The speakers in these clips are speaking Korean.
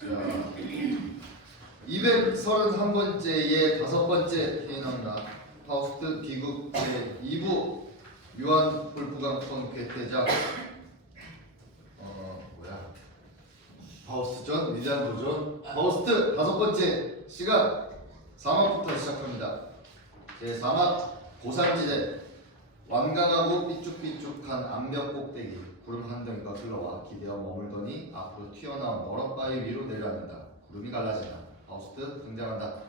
자, 231번째의 5번째 개인왕라 파우스트 비극 제2부 요한 볼프강 괴테작 파우스트전 위대한 도전 파우스트 5번째 시간 4막부터 시작합니다. 제4막 고산지대 완강하고 삐쭉삐쭉한 암벽 꼭대기 구름 한 덩이가 흘러와 기대어 머물더니 앞으로 튀어나온 너런 바위 위로 내려앉는다. 구름이 갈라진다. 파우스트 등장한다.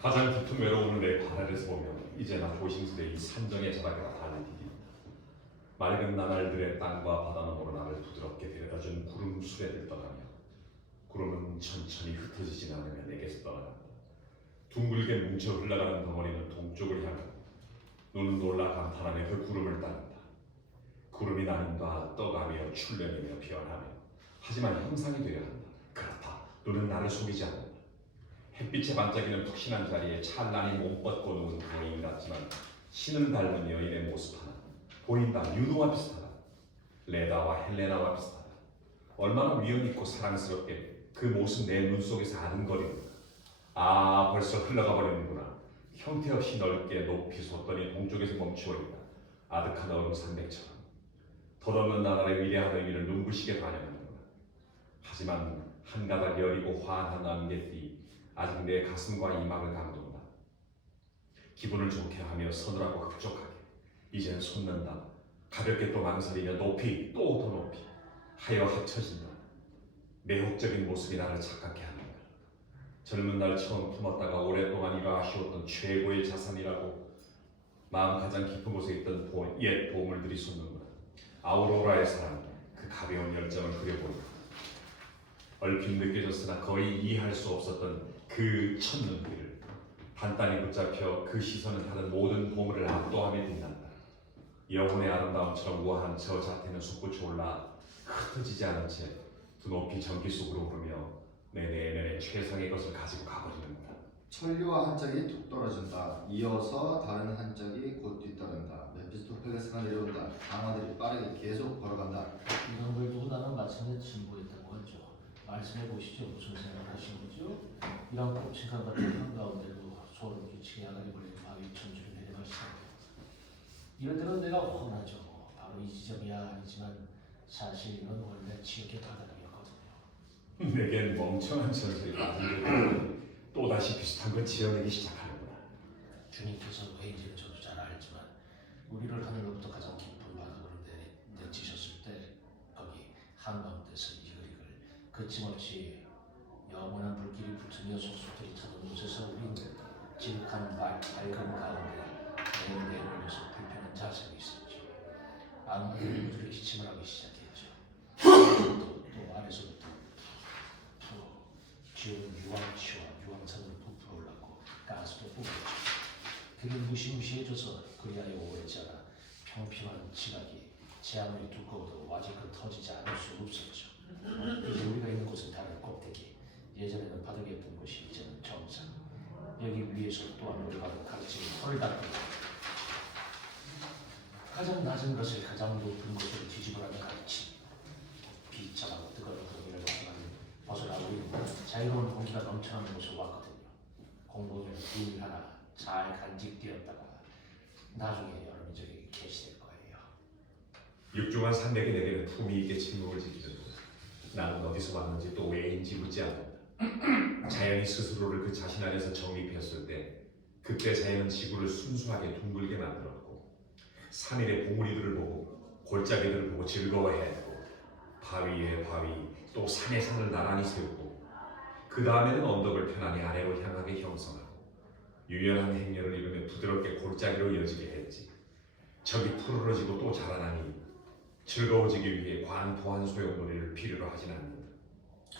가장 깊은 외로움을 내 바다에서 보면 이제나 조심스레 이 산정의 자락에다 발을 디딘다. 맑은 나날들의 땅과 바다 너머로 나를 부드럽게 데려다준 구름 수레를 떠나며 구름은 천천히 흩어지지 않으며 내게서 떠나간다. 둥글게 뭉쳐 흘러가는 덩어리는 동쪽을 향한다. 눈은 놀라 감탄하며 그 구름을 따른다. 구름이 나는가 떠가며 출렁이며 변하며 하지만 형상이 되어야 한다. 그렇다. 눈은 나를 속이지 않는다. 햇빛에 반짝이는 푹신한 자리에 찬란히 몸 뻗고 누운 부인 같지만 신을 닮은 여인의 모습 하나 보인다. 유노와 비슷하다. 레다와 헬레나와 비슷하다. 얼마나 위엄있고 사랑스럽게 그 모습 내 눈 속에서 아른거리는가. 아, 벌써 흘러가 버리는구나. 형태없이 넓게 높이 솟더니 동쪽에서 멈추어 있다. 아득한 얼음 산맥처럼 덧없는 나날의 위대한 의미를 눈부시게 반영하는구나. 하지만 한 가닥 여리고 환한 안개띠 아직 내 가슴과 이마를 감돈다. 기분을 좋게 하며 서늘하고 흡족하게 이젠 솟는다. 가볍게 또 망설이며 높이 또 더 높이 하여 합쳐진다. 매혹적인 모습이 나를 착각해 한다. 젊은 날 처음 품었다가 오랫동안 이가 아쉬웠던 최고의 자산이라고 마음 가장 깊은 곳에 있던 옛 보물들이 솟는구나. 아우로라의 사랑, 그 가벼운 열정을 그려보인다. 얼핏 느껴졌으나 거의 이해할 수 없었던 그 첫눈길을 단단히 붙잡혀 그 시선은 다른 모든 보물을 압도하며 빛난다. 영혼의 아름다움처럼 우아한 저 자태는 솟구쳐 올라 흩어지지 않은 채 두높이 전기 속으로 흐르며 내 내면의 최상의 것을 가지고 가버리는다. 천류와 한 짝이 툭 떨어진다. 이어서 다른 한 짝이 곧 뒤따른다. 메피스토펠레스가 내려온다. 강화들이 빠르게 계속 걸어간다. 이런 걸 두고 나는 마침내 진보했다고 하죠. 말씀해 보시죠. 무슨 생각을 하신 거죠? 이런 꼽칭한 같은 한가운데로 소름 끼치게 하다리 걸린 바위 천주를 내려갈 시작합니다. 이럴 때는 내가 훤하죠. 바로 이 지점이야 아니지만 사실 이건 원래 지역의 바닥이었거든요. 내겐 멍청한 전설이 빠진 또다시 비슷한 걸 지어내기 시작하는구나. 주님께서 왜인지는 저도 잘 알지만 우리를 하늘로부터 가장 깊은 바닥으로 내치셨을 때 거기 한가운데서 이 그릭을 거침없이 영원한 불길이 붙으며 속속들이 타는 곳에서 우린 지극한 밝은 가운데 내려올려서 불편한 자세가 있었죠. 아무리 우리를 기침을 하기 시작했죠. 또 아래서부터 지옥은 유황치와 유황산으로 부풀어 올랐고 가스도 뿜었죠. 그게 무시무시해져서 그리하여 오해자가 평평한 지각이 제 아무리 두꺼워도 와지껏 터지지 않을 수 없었죠. 이제 우리가 있는 곳은 다른 꼭대기. 예전에는 바닥이었던 곳이 이제는 정상. 여기 위에서 또한 우리가 가르치는 털 닦기. 가장 낮은 것을 가장 높은 곳으로 뒤집으라는 가르침. 비참하고 뜨거운 공기를 벗어나고 우리는 자유로운 공기가 넘쳐나는 곳으로 왔거든요. 공복에는 비밀 하나 잘 간직되었다가 나중에 여러분이 저기 계시될 거예요. 육중한 산맥이 내게는 품위 있게 침묵을 지키는구나. 나는 어디서 왔는지 또 왜인지 묻지 않는다. 자연이 스스로를 그 자신 안에서 정립했을 때 그때 자연은 지구를 순수하게 둥글게 만들었고 산일의 봉우리들을 보고 골짜기들을 보고 즐거워했고 바위에 바위 또 산에 산을 나란히 세우고 그 다음에는 언덕을 편안히 아래로 향하게 형성하고 유연한 행렬을 이루며 부드럽게 골짜기로 이어지게 했지. 적이 푸르러지고 또 자라나니 즐거워지기 위해 관포한 소용돌이를 필요로 하진 않는다.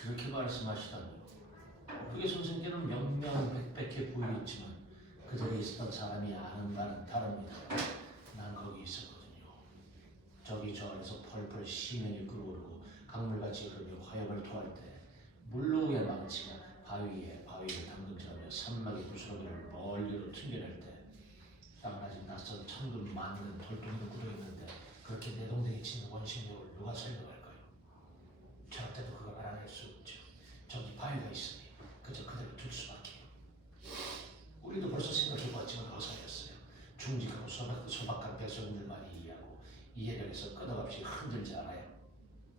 그렇게 말씀하시다니 그게 선생님께는 명명백백해 보이겠지만 그 자리에 있었던 사람이 아는 바는 다릅니다. 난 거기 있었거든요. 저기 저 안에서 펄펄 시면이 끓어오르고 강물같이 흐르며 화염을 토할 때 물로에 망치며 바위에 바위를 당근질하며 산막의 부스러기를 멀리로 튕겨낼 때 땅나진 낯선 천근 만든 돌덩이도 굳어있는데 그렇게 내동댕이 치는 원심력을 누가 설명할까요? 절대도 그걸 알아낼 수 없죠. 저기 바위가 있으니 그저 그대로 둘 수밖에요. 우리도 벌써 생각해보았지만 어설펐어요. 중직하고 소박한 백성들만이 이해하고 이해력에서 끄덕없이 흔들지 않아요.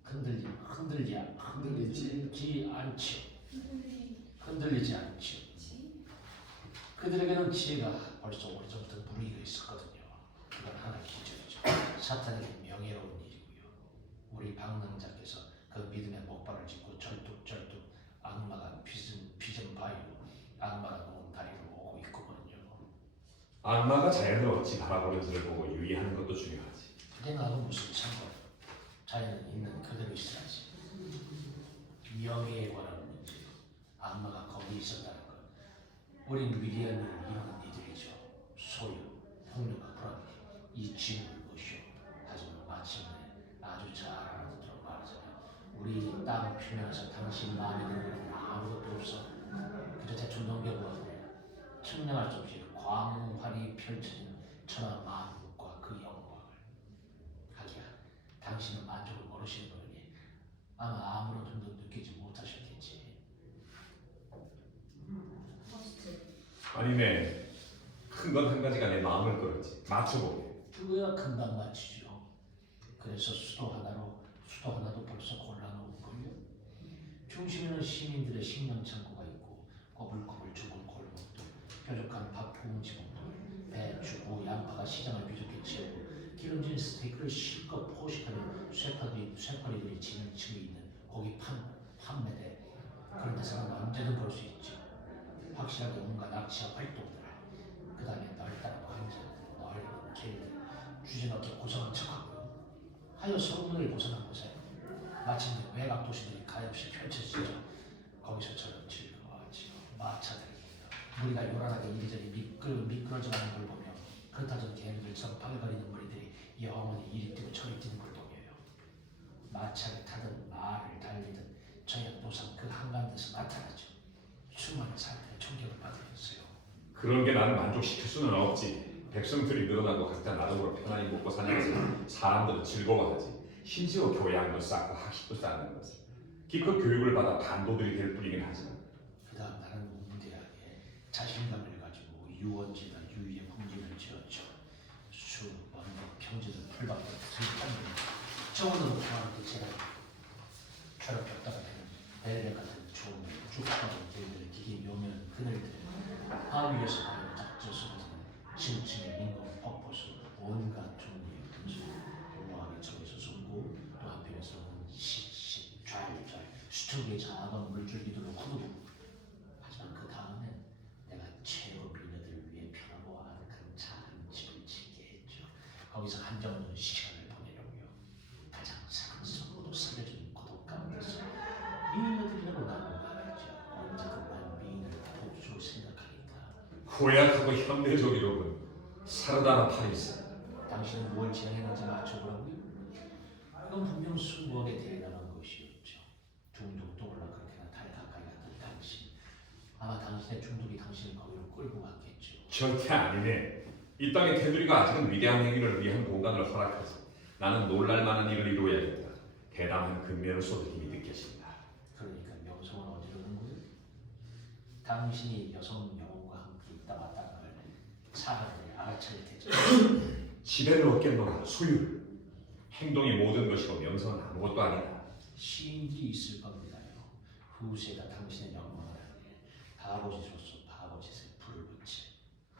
흔들리지 않지요. 흔들리지 않지요. 그들에게는 지혜가 벌써 오래전부터 무르익어 있었거든요. 그건 하나의 기적이죠. 사탄에게 명예로운 일이고요. 우리 방랑자께서 그 믿음의 목발을 짚고 절뚝절뚝 악마가 빚은 바위로 악마가 놓은 다리로 오고 있거든요. 악마가 자연을 어찌 바라보는지를 보고 유의하는 것도 중요하지. 그게 나도 무슨 상관? 자연은 있는 그대로 있어야지. 명예에 관한 문제, 악마가 거기 있었다는 것. 우린 위대한 일을 이루는 이들이죠. 소유, 폭력과 불안, 이 짐을 보시오. 하지만 마침내 아주 잘 알아듣도록 말하자면 우리 땅 표면에서 당신 마음에 드는 것은 아무것도 없어. 그저 대충 넘겨보았네. 측량할 수 없이 광활히 펼쳐진 천하 만국과 그 영광을. 하기야 당신은 만족을 모르시는 거니 아마 아무런 힘도 느끼지 못하셨겠지. 아니네. 큰 건 한 가지가 내 마음을 끌었지. 맞춰보게. 그거야 금방 맞히죠. 그래서 수도 하나도 벌써 골라놓은걸요. 중심에는 시민들의 식량 창고가 있고 꼬불꼬불 죽은 골목들, 뾰족한 밥 부은 지붕들, 배추, 무, 양파가 시장을 비좁게 채우고 기름진 스테이크를 실컷 포식하는 쇠파리들이 지나치고 있는 고기 판매대. 그런 데서는 언제든 볼 수 있죠. 확실하게 온갖 낚시와 활동들. 그 다음에 널따른 광장, 넓은 길들, 주제넘게 고상한 척하고 하여 소문을 벗어난 곳에 마침내 외곽 도시들이 가엾이 펼쳐지죠. 거기서 저는 즐거워하지요. 마차들입니다. 무리가 요란하게 이리저리 미끄러져가는 걸 보며 그렇다던 개미들처럼 바글거리는 무리들이 영원히 이리 뛰고 저리 뛰는 걸 보며요. 마차를 타든 말을 달리든 저희는 노상 그 한가운데서 나타나죠. 수많은 사람들의 존경을 받으면서요. 그런 게 나를 만족시킬 수는 없지. 백성들이 늘어나고 각자 나름으로 편안히 먹고 사는 것을 사람들은 즐거워하지. 심지어 교양도 쌓고 학식도 쌓는 것을. 기껏 교육을 받아 단도들이 될 뿐이긴 하지만. 그 다음 나는 문대하게 자신감을 가지고 유원지나 유의의 풍지를 지었죠. 수, 원목, 평지를 풀밭으로 들판으로 저어놓은 평화를 제가 괴롭혔다가 벨벳 같은 좋은 쭉가는 길들, 기기 묘면 그늘들, 바위 위에서 바위를 닥쳐 쏟아지는 층층의 민공 폭포수, 온갖 종류의 금수, 올라가기 저에서 숨고 또 한편에서는 씩씩 좌일좌일 수천 작은 물줄기들로 후두둑. 하지만 그 다음엔 내가 최고 미녀들을 위해 편하고 아늑한 작은 집을 짓게 했죠. 거기서 한정없는 시간을 보내려고요. 가장 사랑스럽고도 살려주는 고독 가운데서 미녀들이라고 나는 말하죠. 언제든 난 미인을 복수로 생각하니까. 고약하고 현대적이로군. 사르다나 파리스. 당신은 무엇을 지향했는지 맞춰보라고요? 이건 분명 수고하게 대단한 것이었죠. 중독도 올라 그렇게나 달 가까이 갔던 당신. 아마 당신의 중독이 당신을 거기로 끌고 갔겠죠. 절대 아니네. 이 땅의 테두리가 아직은 위대한 행위를 위한 공간을 허락하지. 나는 놀랄만한 일을 이루어야겠다. 대담한 근면을 쏟을 힘이 느껴진다. 그러니까 명성은 어디로 간 거예요? 당신이 여성 영혼과 함께 있다 왔다는 걸 사람들이 알아차릴 테죠. 지배를 얻겠노라 소유를. 행동이 모든 것이고 명성은 아무것도 아니다. 시인들이 있을 겁니다요. 후세가 당신의 영광을 하기에 바보짓으로서 바보짓에 불을 붙이.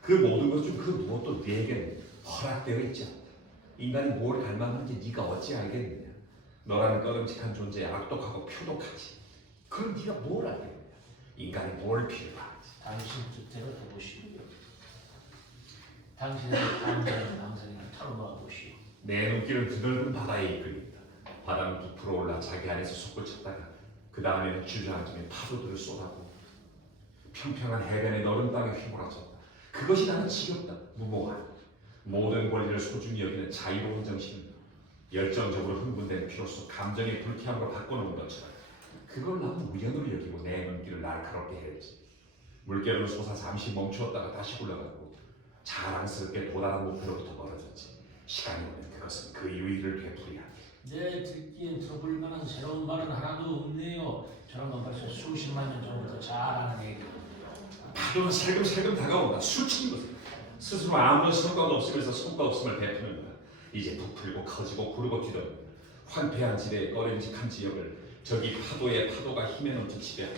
그 모든 것 중 그 무엇도 네에겐 허락되어 있지 않다. 인간이 뭘 갈망하는지 네가 어찌 알겠느냐. 너라는 꺼름직한 존재에 악독하고 표독하지. 그럼 네가 뭘 알겠느냐. 인간이 뭘 필요하지. 당신 뜻대로 해보시고요. 당신의 반대의 망상을 털어놓아 보시오. 내 눈길은 드넓은 바다에 이끌린다. 바다는 부풀어 올라 자기 안에서 솟구쳤다가 그 다음에는 주저앉으며 파도들을 쏟아고 평평한 해변의 너른 땅에 휘몰아쳤다. 그것이 나는 지겹다. 무모한 모든 권리를 소중히 여기는 자유로운 정신, 열정적으로 흥분된 피로써 감정의 불쾌함으로 바꿔놓은 것처럼 그걸 나는 우연으로 여기고 내 눈길을 날카롭게 했지. 물결은 솟아 잠시 멈추었다가 다시 굴러가고 자랑스럽게 도달한 목표로부터 멀어졌지. 시간이 오면 그것은 그 유의를 되풀이하며 내 듣기엔 들어볼 만한 새로운 말은 하나도 없네요. 저런 건 벌써 수십만 년 전부터 잘 아는 얘기예요. 파도는 살금살금 다가온다. 수치는 것은 스스로 아무런 성과도 없으면서 성과 없음을 베푸는 거야. 이제 부풀고 커지고 구르고 뒤덮는 황폐한 지대의 꺼림직한 지역을 저기 파도가 힘에 넘쳐 지배하고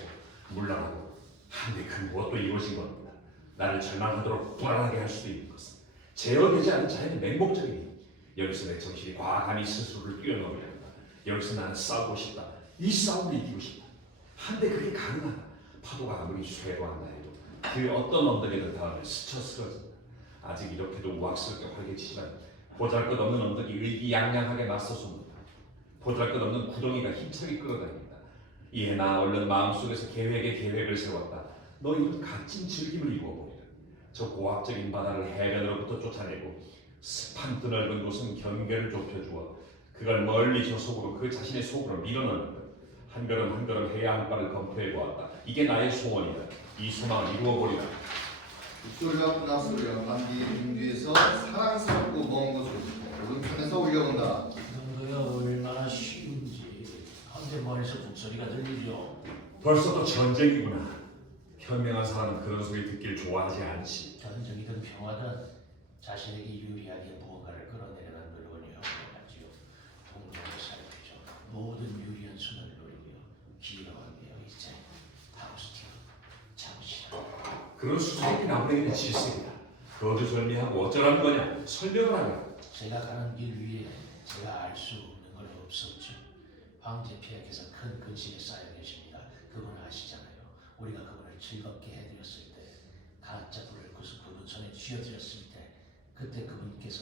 물러나고 한데 그 무엇도 이루어진 겁니다. 나를 절망하도록 불안하게 할 수도 있는 것은 제어되지 않은 자연의 맹목적이니 여기서 내 정신이 과감히 스스로를 뛰어넘으려 한다. 여기서 나는 싸우고 싶다. 이 싸움을 이기고 싶다. 한데 그게 가능하다. 파도가 아무리 쇠고한다 해도 그 어떤 언덕에든 닿으면 스쳐 쓰러진다. 아직 이렇게도 우악스럽게 활개치지만 보잘것없는 언덕이 의기양양하게 맞서 솟는다. 보잘것없는 구덩이가 힘차게 끌어다닌다. 이에 나 얼른 마음속에서 계획을 세웠다. 너희는 값진 즐김을 이루어보리라. 저 고압적인 바다를 해변으로부터 쫓아내고 습한 드넓은 곳은 경계를 좁혀주어 그걸 멀리 저 속으로 그 자신의 속으로 밀어넣는 것. 한 걸음 한 걸음 해안가를 검토해 보았다. 이게 나의 소원이다. 이 소망을 이루어보리라. 북소리와 북소리가 반기 등 뒤에서 사랑스럽고 먼 곳으로 오른편에서 울려온다. 그 정도야 얼마나 쉬운지. 헌데 머리에서 북소리가 들리죠. 벌써 또 전쟁이구나. 현명한 사람은 그런 소리 듣길 좋아하지 않지. 전쟁이든 평화든 자신에게 유리하게 무언가를 끌어내려는 노력을 해야지요. 동료를 살피죠. 모든 유리한 순을 노리고요. 길어하게요. 이제 파우스티노 잠시라. 그런 수수께끼 나무에게는 질색이다. 거두절미하고 어쩌라는 거냐? 설명을 하라. 제가 가는 길 위에 제가 알 수 없는 건 없었죠. 황제 피아께서 큰 근심에 쌓여 계십니다. 그건 아시잖아요. 우리가 그분을 즐겁게 해드렸을 때, 가짜 불을 그분 손에 쥐어드렸을 때, 그때 그분께는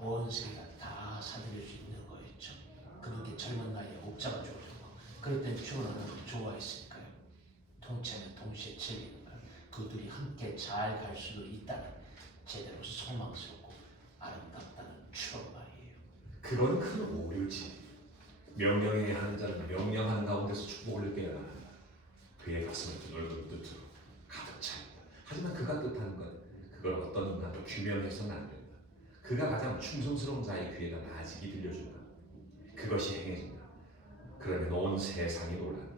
온 세계가 다 사드릴 수 있는 거였죠. 그분께 젊은 나이에 옥자가 주어졌고, 그럴 땐 주어나는 걸 좋아했으니까요. 통치하면 동시에 즐기는 걸, 그들이 함께 잘 갈 수도 있다는 제대로 소망스럽고 아름답다는 추억 말이에요. 그건 큰 오류지. 명령해야 하는 자는 명령하는 가운데서 축복을 느껴야 한다. 그의 가슴은 넓은 뜻으로 가득 차있다. 하지만 그가 뜻하는 것, 그걸 어떤 인간도 규명해서는 안 된다. 그가 가장 충성스러운 자의 귀에다 나직이 들려준다. 그것이 행해진다. 그러면 온 세상이 놀란다.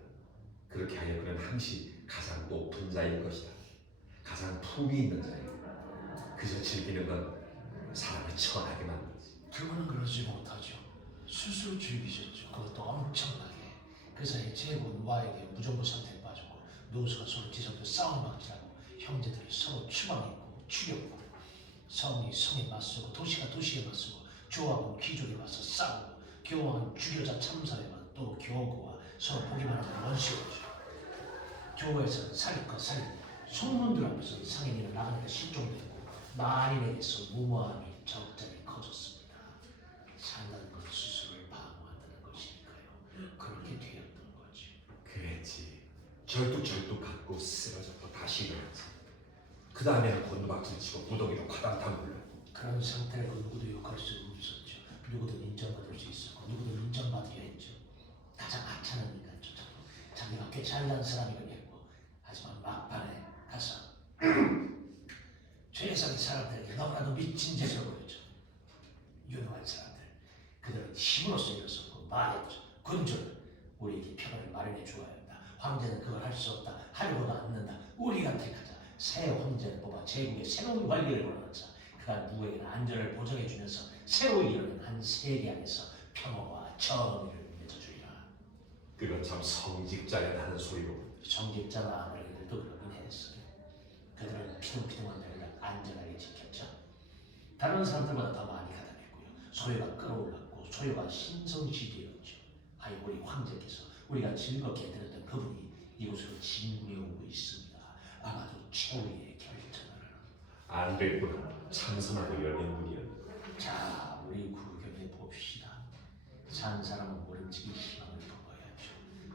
그렇게 하여 그는 항시 가장 높은 자일 것이다. 가장 품위 있는 자이다. 그저 즐기는 건 사람을 천하게 만들지. 그분은 그러지 못하죠. 스스로 즐기셨죠. 그것도 엄청나게. 그 사이에 제군 와에게 무정부 상태에 빠졌고 노수가 서로 뒤섞여 싸움을 막지하고 형제들이 서로 추방했고 추렸고 성이 성에 맞서고 도시가 도시에 맞서고 조합은 귀족에 맞서 싸우고 교황은 주교자 참사에만 또 교구와 서로 보기만 하는 원수였죠. 교회에서는 살릴것 살리고 성문들 앞에서는 상인이나 나가니까 실종되고 만인에게서 무모함이 적잖이 커졌습니다. 산다는 건 스스로를 방어한다는 것이니까요. 그렇게 되었던 거지. 그랬지. 절뚝절뚝 갖고 쓰러졌고 다시 일어났지. 그 다음에는 곤두박질 치고 무더기로 과당탕 굴려. 그런 상태를 누구도 욕할 수 없었죠. 누구도 인정받을 수 있었고 누구도 인정받아야 했죠. 가장 하찮은 인간조차도 자기가 꽤 잘난 사람이긴 했고 하지만 막판에 가서 최상의 사람들에게 너무나도 미친 짓을 보였죠. 유능한 사람들, 그들은 힘으로써 일어섰고 말했죠. 군주는 우리에게 평화를 마련해 주어야 한다. 황제는 그걸 할 수 없다. 하려고도 않는다. 우리가 택하자. 새 황제를 뽑아 제국의 새로운 관리를 걸어놓자. 그가 누구에게나 안전을 보장해 주면서 새로이 일어난 한 세계 안에서 평화와 정의를 맺어주리라. 그건 참 성직자야 하는 소리로. 정직자나 아무래도 그러긴 했어요. 그들은 피둥피둥한 데를 안전하게 지켰죠. 다른 사람들보다 더 많이 가담했고요. 소유가 끌어올랐고 소유가 신성시되었죠. 하여 우리 황제께서 우리가 즐겁게 드렸던 그분이 이곳으로 진군해 오고 있습니다. 아마도 최후의 결전을. 안 됐구나. 참선하고 열린 문이었다. 자, 우리 구경해 봅시다. 산 사람은 모름지기 희망을 품어야죠.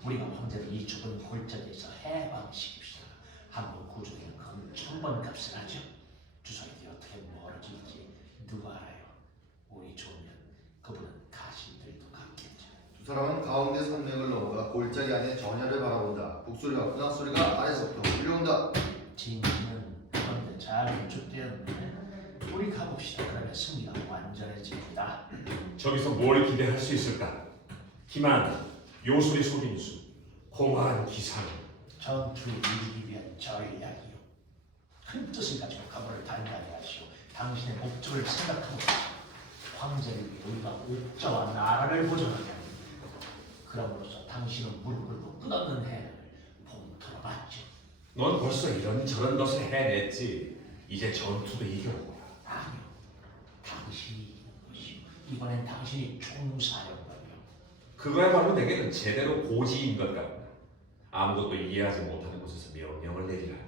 우리가 황제를 이 좁은 골짜기에서 해방시킵시다. 한번 구조에는 그 1000번 값을 하죠. 주사위들이 어떻게 멀어질지 누가 알아요. 우리 좋으면 그분은 가신들도 같겠죠. 두 사람은 가운데 산맥을 넘어가 골짜기 안에 전야를 바라본다. 북소리와 북소리가 아래서부터 울려온다. 진리는 그런데 잘 구축되었네. 우리 가봅시다. 그러면 승리가 완전해집니다. 저기서 뭘 기대할 수 있을까? 기만, 요술의 속임수, 공허한 기상. 전투를 이기기 위한 전략이요. 큰 뜻을 가지고 각오를 단단히 하시오. 당신의 목적을 생각하고 황제를 위해 우리가 옥자와 나라를 보존하게 합니다. 그럼으로써 당신은 무릎 꿇고 끝없는 해를 봉투로 받죠. 넌 벌써 이런저런 것을 해냈지. 이제 전투도 이겨보라. 아니요. 당신이 이기는 것이요. 이번엔 당신이 총사령관이요. 그거야말로 내게는 제대로 고지인 것 같다. 아무것도 이해하지 못하는 곳에서 명령을 내리라니.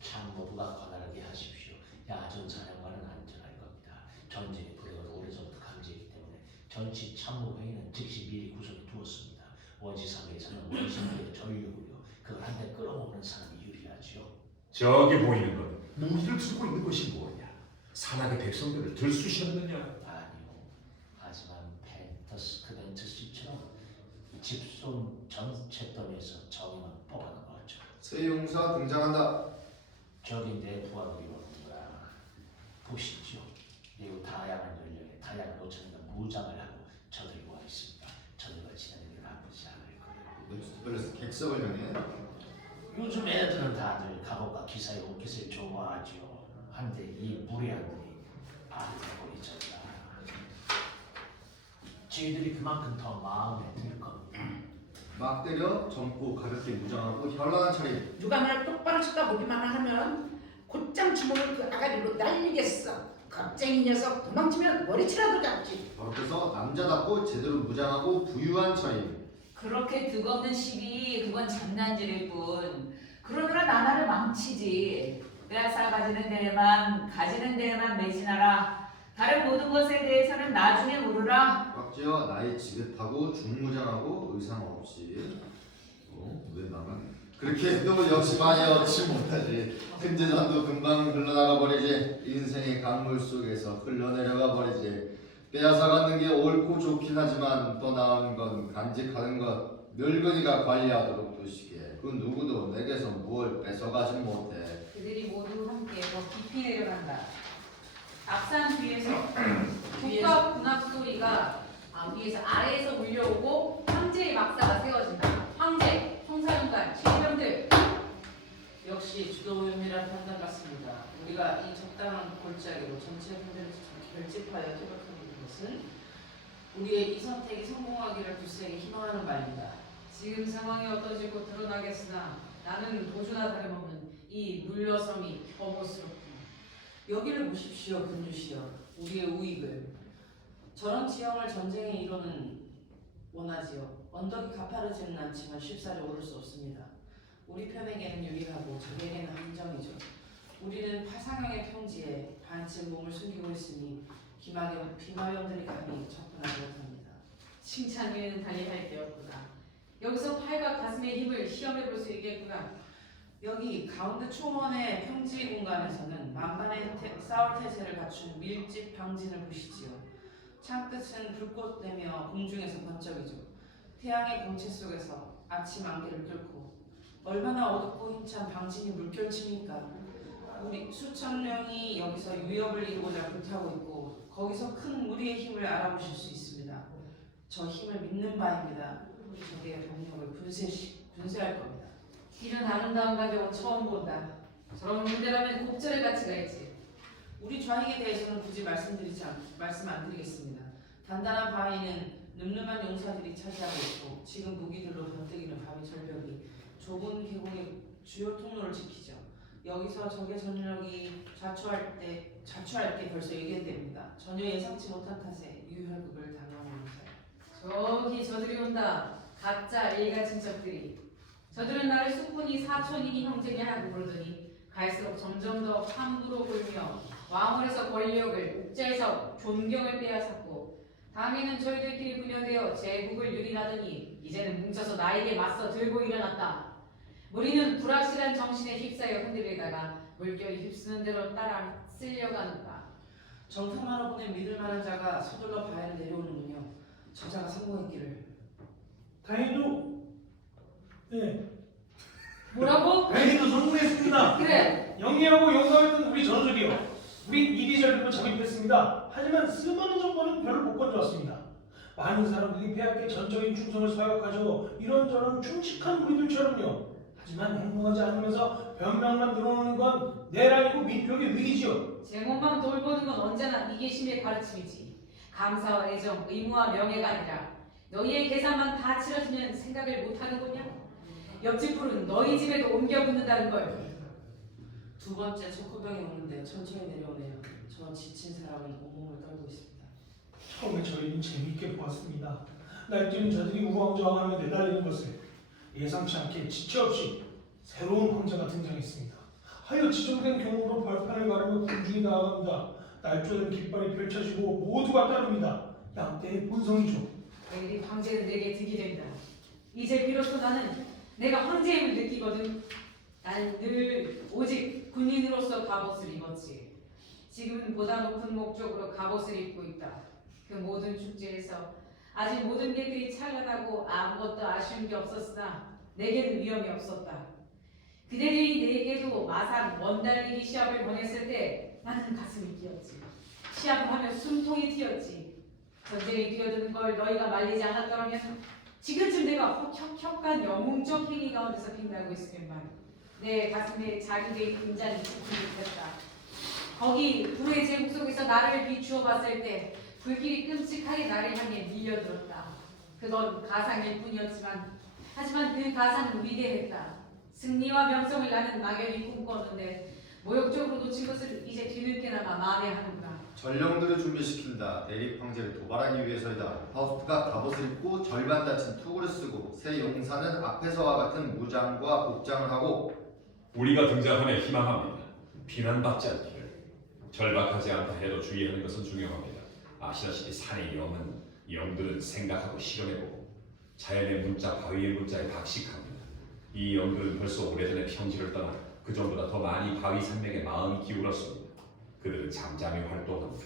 참모부가 관할하게 하십시오. 야전사령관은 안전할 겁니다. 전쟁의 불행은 오래전부터 강제이기 때문에 전치 참모회의는 즉시 미리 구성해 두었습니다. 원시상에서는 원신들의 전류고요. 그걸 한데 끌어모으는 사람이 유리하죠. 저기 보이는 건 무기를 들고 있는 것이 뭐냐? 산악의 백성들을 들쑤셨느냐? 아니요. 하지만 펜터스 크벤트 씨처럼 집손 전체더미에서 정의만 뽑아낸 거죠. 새 용사 등장한다. 저기 내 부하들이 오는구나. 보시죠. 매우 다양한 연령의 다양한 옷차림과 무장을 하고 저들이 와 있습니다. 저들과 지내는 게 나쁘지 않을 거예요. 멜로스 객석을 향해 요즘 애들은 다들 갑옷과 기사의 옷깃을 좋아하죠. 한데 이 무례한들이 아리버리졌다. 저희들이 그만큼 더 마음에 들 겁니다. 막 때려 젊고 가볍게 무장하고 현란한 차림. 누가 날 똑바로 쳐다보기만 하면 곧장 주먹을 그 아가리로 날리겠어. 겁쟁이 녀석 도망치면 머리채라도 잡지. 바로 그래서 남자답고 제대로 무장하고 부유한 차림. 그렇게 득없는 시비 그건 장난질일 뿐. 그러느라 나라를 망치지. 빼앗아 가지는 데에만 매진하라. 다른 모든 것에 대해서는 나중에 물으라. 꽉지어 나이 지긋하고 중무장하고 의상 없이. 왜 나만 그렇게 해도 역시 많이 얻지 못하지. 생재산도 금방 흘러나가 버리지. 인생의 강물 속에서 흘러내려가 버리지. 빼앗아 갖는 게 옳고 좋긴 하지만 더 나은 건 간직하는 것. 늙은이가 관리하도록 두시게. 그 누구도 내게서 무엇을 뺏어가지 못해. 그들이 모두 함께 더 깊이 내려간다. 앞산 뒤에서 국가 군합 소리가 위에서 아래에서 울려오고 황제의 막사가 세워진다. 황제, 총사령관, 신병들. 역시 주도위원이라 판단 같습니다. 우리가 이 적당한 골짜기로 전체 군대를 결집하여 퇴각하는 것은 우리의 이 선택이 성공하기를 굳세게 희망하는 바입니다. 지금 상황이 어떠지고 드러나겠으나 나는 도주나 다름없는 이 물러섬이 혐오스럽구나. 여기를 보십시오, 군주시여. 우리의 우익을. 저런 지형을 전쟁의 이론은 원하지요. 언덕이 가파르지는 않지만 쉽사리 오를 수 없습니다. 우리 편에게는 유리하고 적에게는 함정이죠. 우리는 파상형의 평지에 반쯤 몸을 숨기고 있으니 비마병들이 감히 접근하지 못합니다. 칭찬 위에는 달리할 게 없구나. 여기서 팔과 가슴의 힘을 시험해 볼 수 있겠구나. 여기 가운데 초원의 평지 공간에서는 만반의 싸울 태세를 갖춘 밀집 방진을 보시지요. 창끝은 불꽃되며 공중에서 번쩍이죠. 태양의 광채 속에서 아침 안개를 뚫고 얼마나 어둡고 힘찬 방진이 물결칩니까? 우리 수천 명이 여기서 위협을 이루고자 불타고 있고 거기서 큰 무리의 힘을 알아보실 수 있습니다. 저 힘을 믿는 바입니다. 우리 적의 병력을 분쇄할 겁니다. 이런 아름다운 가정은 처음 본다. 저런 문제라면 곡절의 가치가 있지. 우리 좌익에 대해서는 굳이 말씀 안 드리겠습니다. 단단한 바위는 늠름한 용사들이 차지하고 있고 지금 무기들로 번뜩이는 바위 절벽이 좁은 계곡의 주요 통로를 지키죠. 여기서 적의 전력이 자초할 때 벌써 예견됩니다. 전혀 예상치 못한 탓에 유혈극을 당하면서요. 저기 저들이 온다. 가짜 일가친척들이. 저들은 나를 숙군이 사촌이니 형제니 하고 부르더니 갈수록 점점 더 함부로 굴며 왕홀에서 권력을, 옥자에서 존경을 빼앗았고 다음에는 저희들끼리 분열되어 제국을 유린하더니 이제는 뭉쳐서 나에게 맞서 들고 일어났다. 무리는 불확실한 정신에 휩싸여 흔들리다가 물결이 휩쓰는 대로 따라 쓸려가는다. 정탐하러 보낸 믿을 만한 자가 서둘러 바위를 내려오는군요. 저자가 성공했기를. 다행히도 네, 뭐라고? 다행히도 성공했습니다. 그래. 영리하고 용감했던 우리 전술이요. 우린 이리저리로 잠입했습니다. 하지만 쓸만한 정보는 별로 못 건져왔습니다. 많은 사람들이 폐하께 전적인 충성을 서약하죠. 이런저런 충직한 우리들처럼요. 하지만 행동하지 않으면서 변명만 늘어놓는 건 내란이고 민족의 위기지요. 제 몸만 돌보는 건 언제나 이계심의 가르침이지. 감사와 애정, 의무와 명예가 아니라 너희의 계산만 다 치러지면 생각을 못하는 거냐? 옆집 불은 너희 집에도 옮겨 붙는다는 걸. 두 번째 초코병이 오는데 천천히 내려오네요. 저 지친 사람은 온몸을 떨고 있습니다. 처음에 저희는 재미있게 보았습니다. 날뛰는 저들이 우왕좌왕하며 내달리는 것을 예상치 않게 지체 없이 새로운 황제가 등장했습니다. 하여 지정된 경우로 벌판을 가르며 군중이 나아갑니다. 날조된 깃발이 펼쳐지고 모두가 따릅니다. 양떼의 본성이죠. 너희들이 황제는 내게 득이 된다. 이제 비로소 나는 내가 황제임을 느끼거든. 나는 늘 오직 군인으로서 갑옷을 입었지. 지금은 보다 높은 목적으로 갑옷을 입고 있다. 그 모든 축제에서 아직 모든 게 그리 찬란하고 아무것도 아쉬운 게 없었으나 내게는 위험이 없었다. 그대들이 내게도 마상 원달리기 시합을 보냈을 때 나는 가슴이 뛰었지. 시합을 하며 숨통이 튀었지. 전쟁에 뛰어드는 걸 너희가 말리지 않았더라면 지금쯤 내가 혁혁한 영웅적 행위 가운데서 빛나고 있으련만 내 가슴에 자기의 긴장이 부풀렸다. 거기 불의 제국 속에서 나를 비추어 봤을 때 불길이 끔찍하게 나를 향해 밀려들었다. 그건 가상일 뿐이었지만 하지만 그 가상은 위대했다. 승리와 명성을 나는 막연히 꿈꿨는데 모욕적으로 놓친 것을 이제 뒤늦게나마 만회하는구나. 전령들을 준비시킨다. 대립 황제를 도발하기 위해서이다. 파우스트가 갑옷을 입고 절반 다친 투구를 쓰고 새 용사는 앞에서와 같은 무장과 복장을 하고 우리가 등장하며 희망합니다. 비난받지 않기를. 절박하지 않다 해도 주의하는 것은 중요합니다. 아시다시피 산의 영들은 생각하고 실험해보고 자연의 문자, 바위의 문자에 박식합니다. 이 영들은 벌써 오래전에 평지를 떠나 그 전보다 더 많이 바위 산맥에 마음이 기울었습니다. 그들은 잠잠히 활동합니다.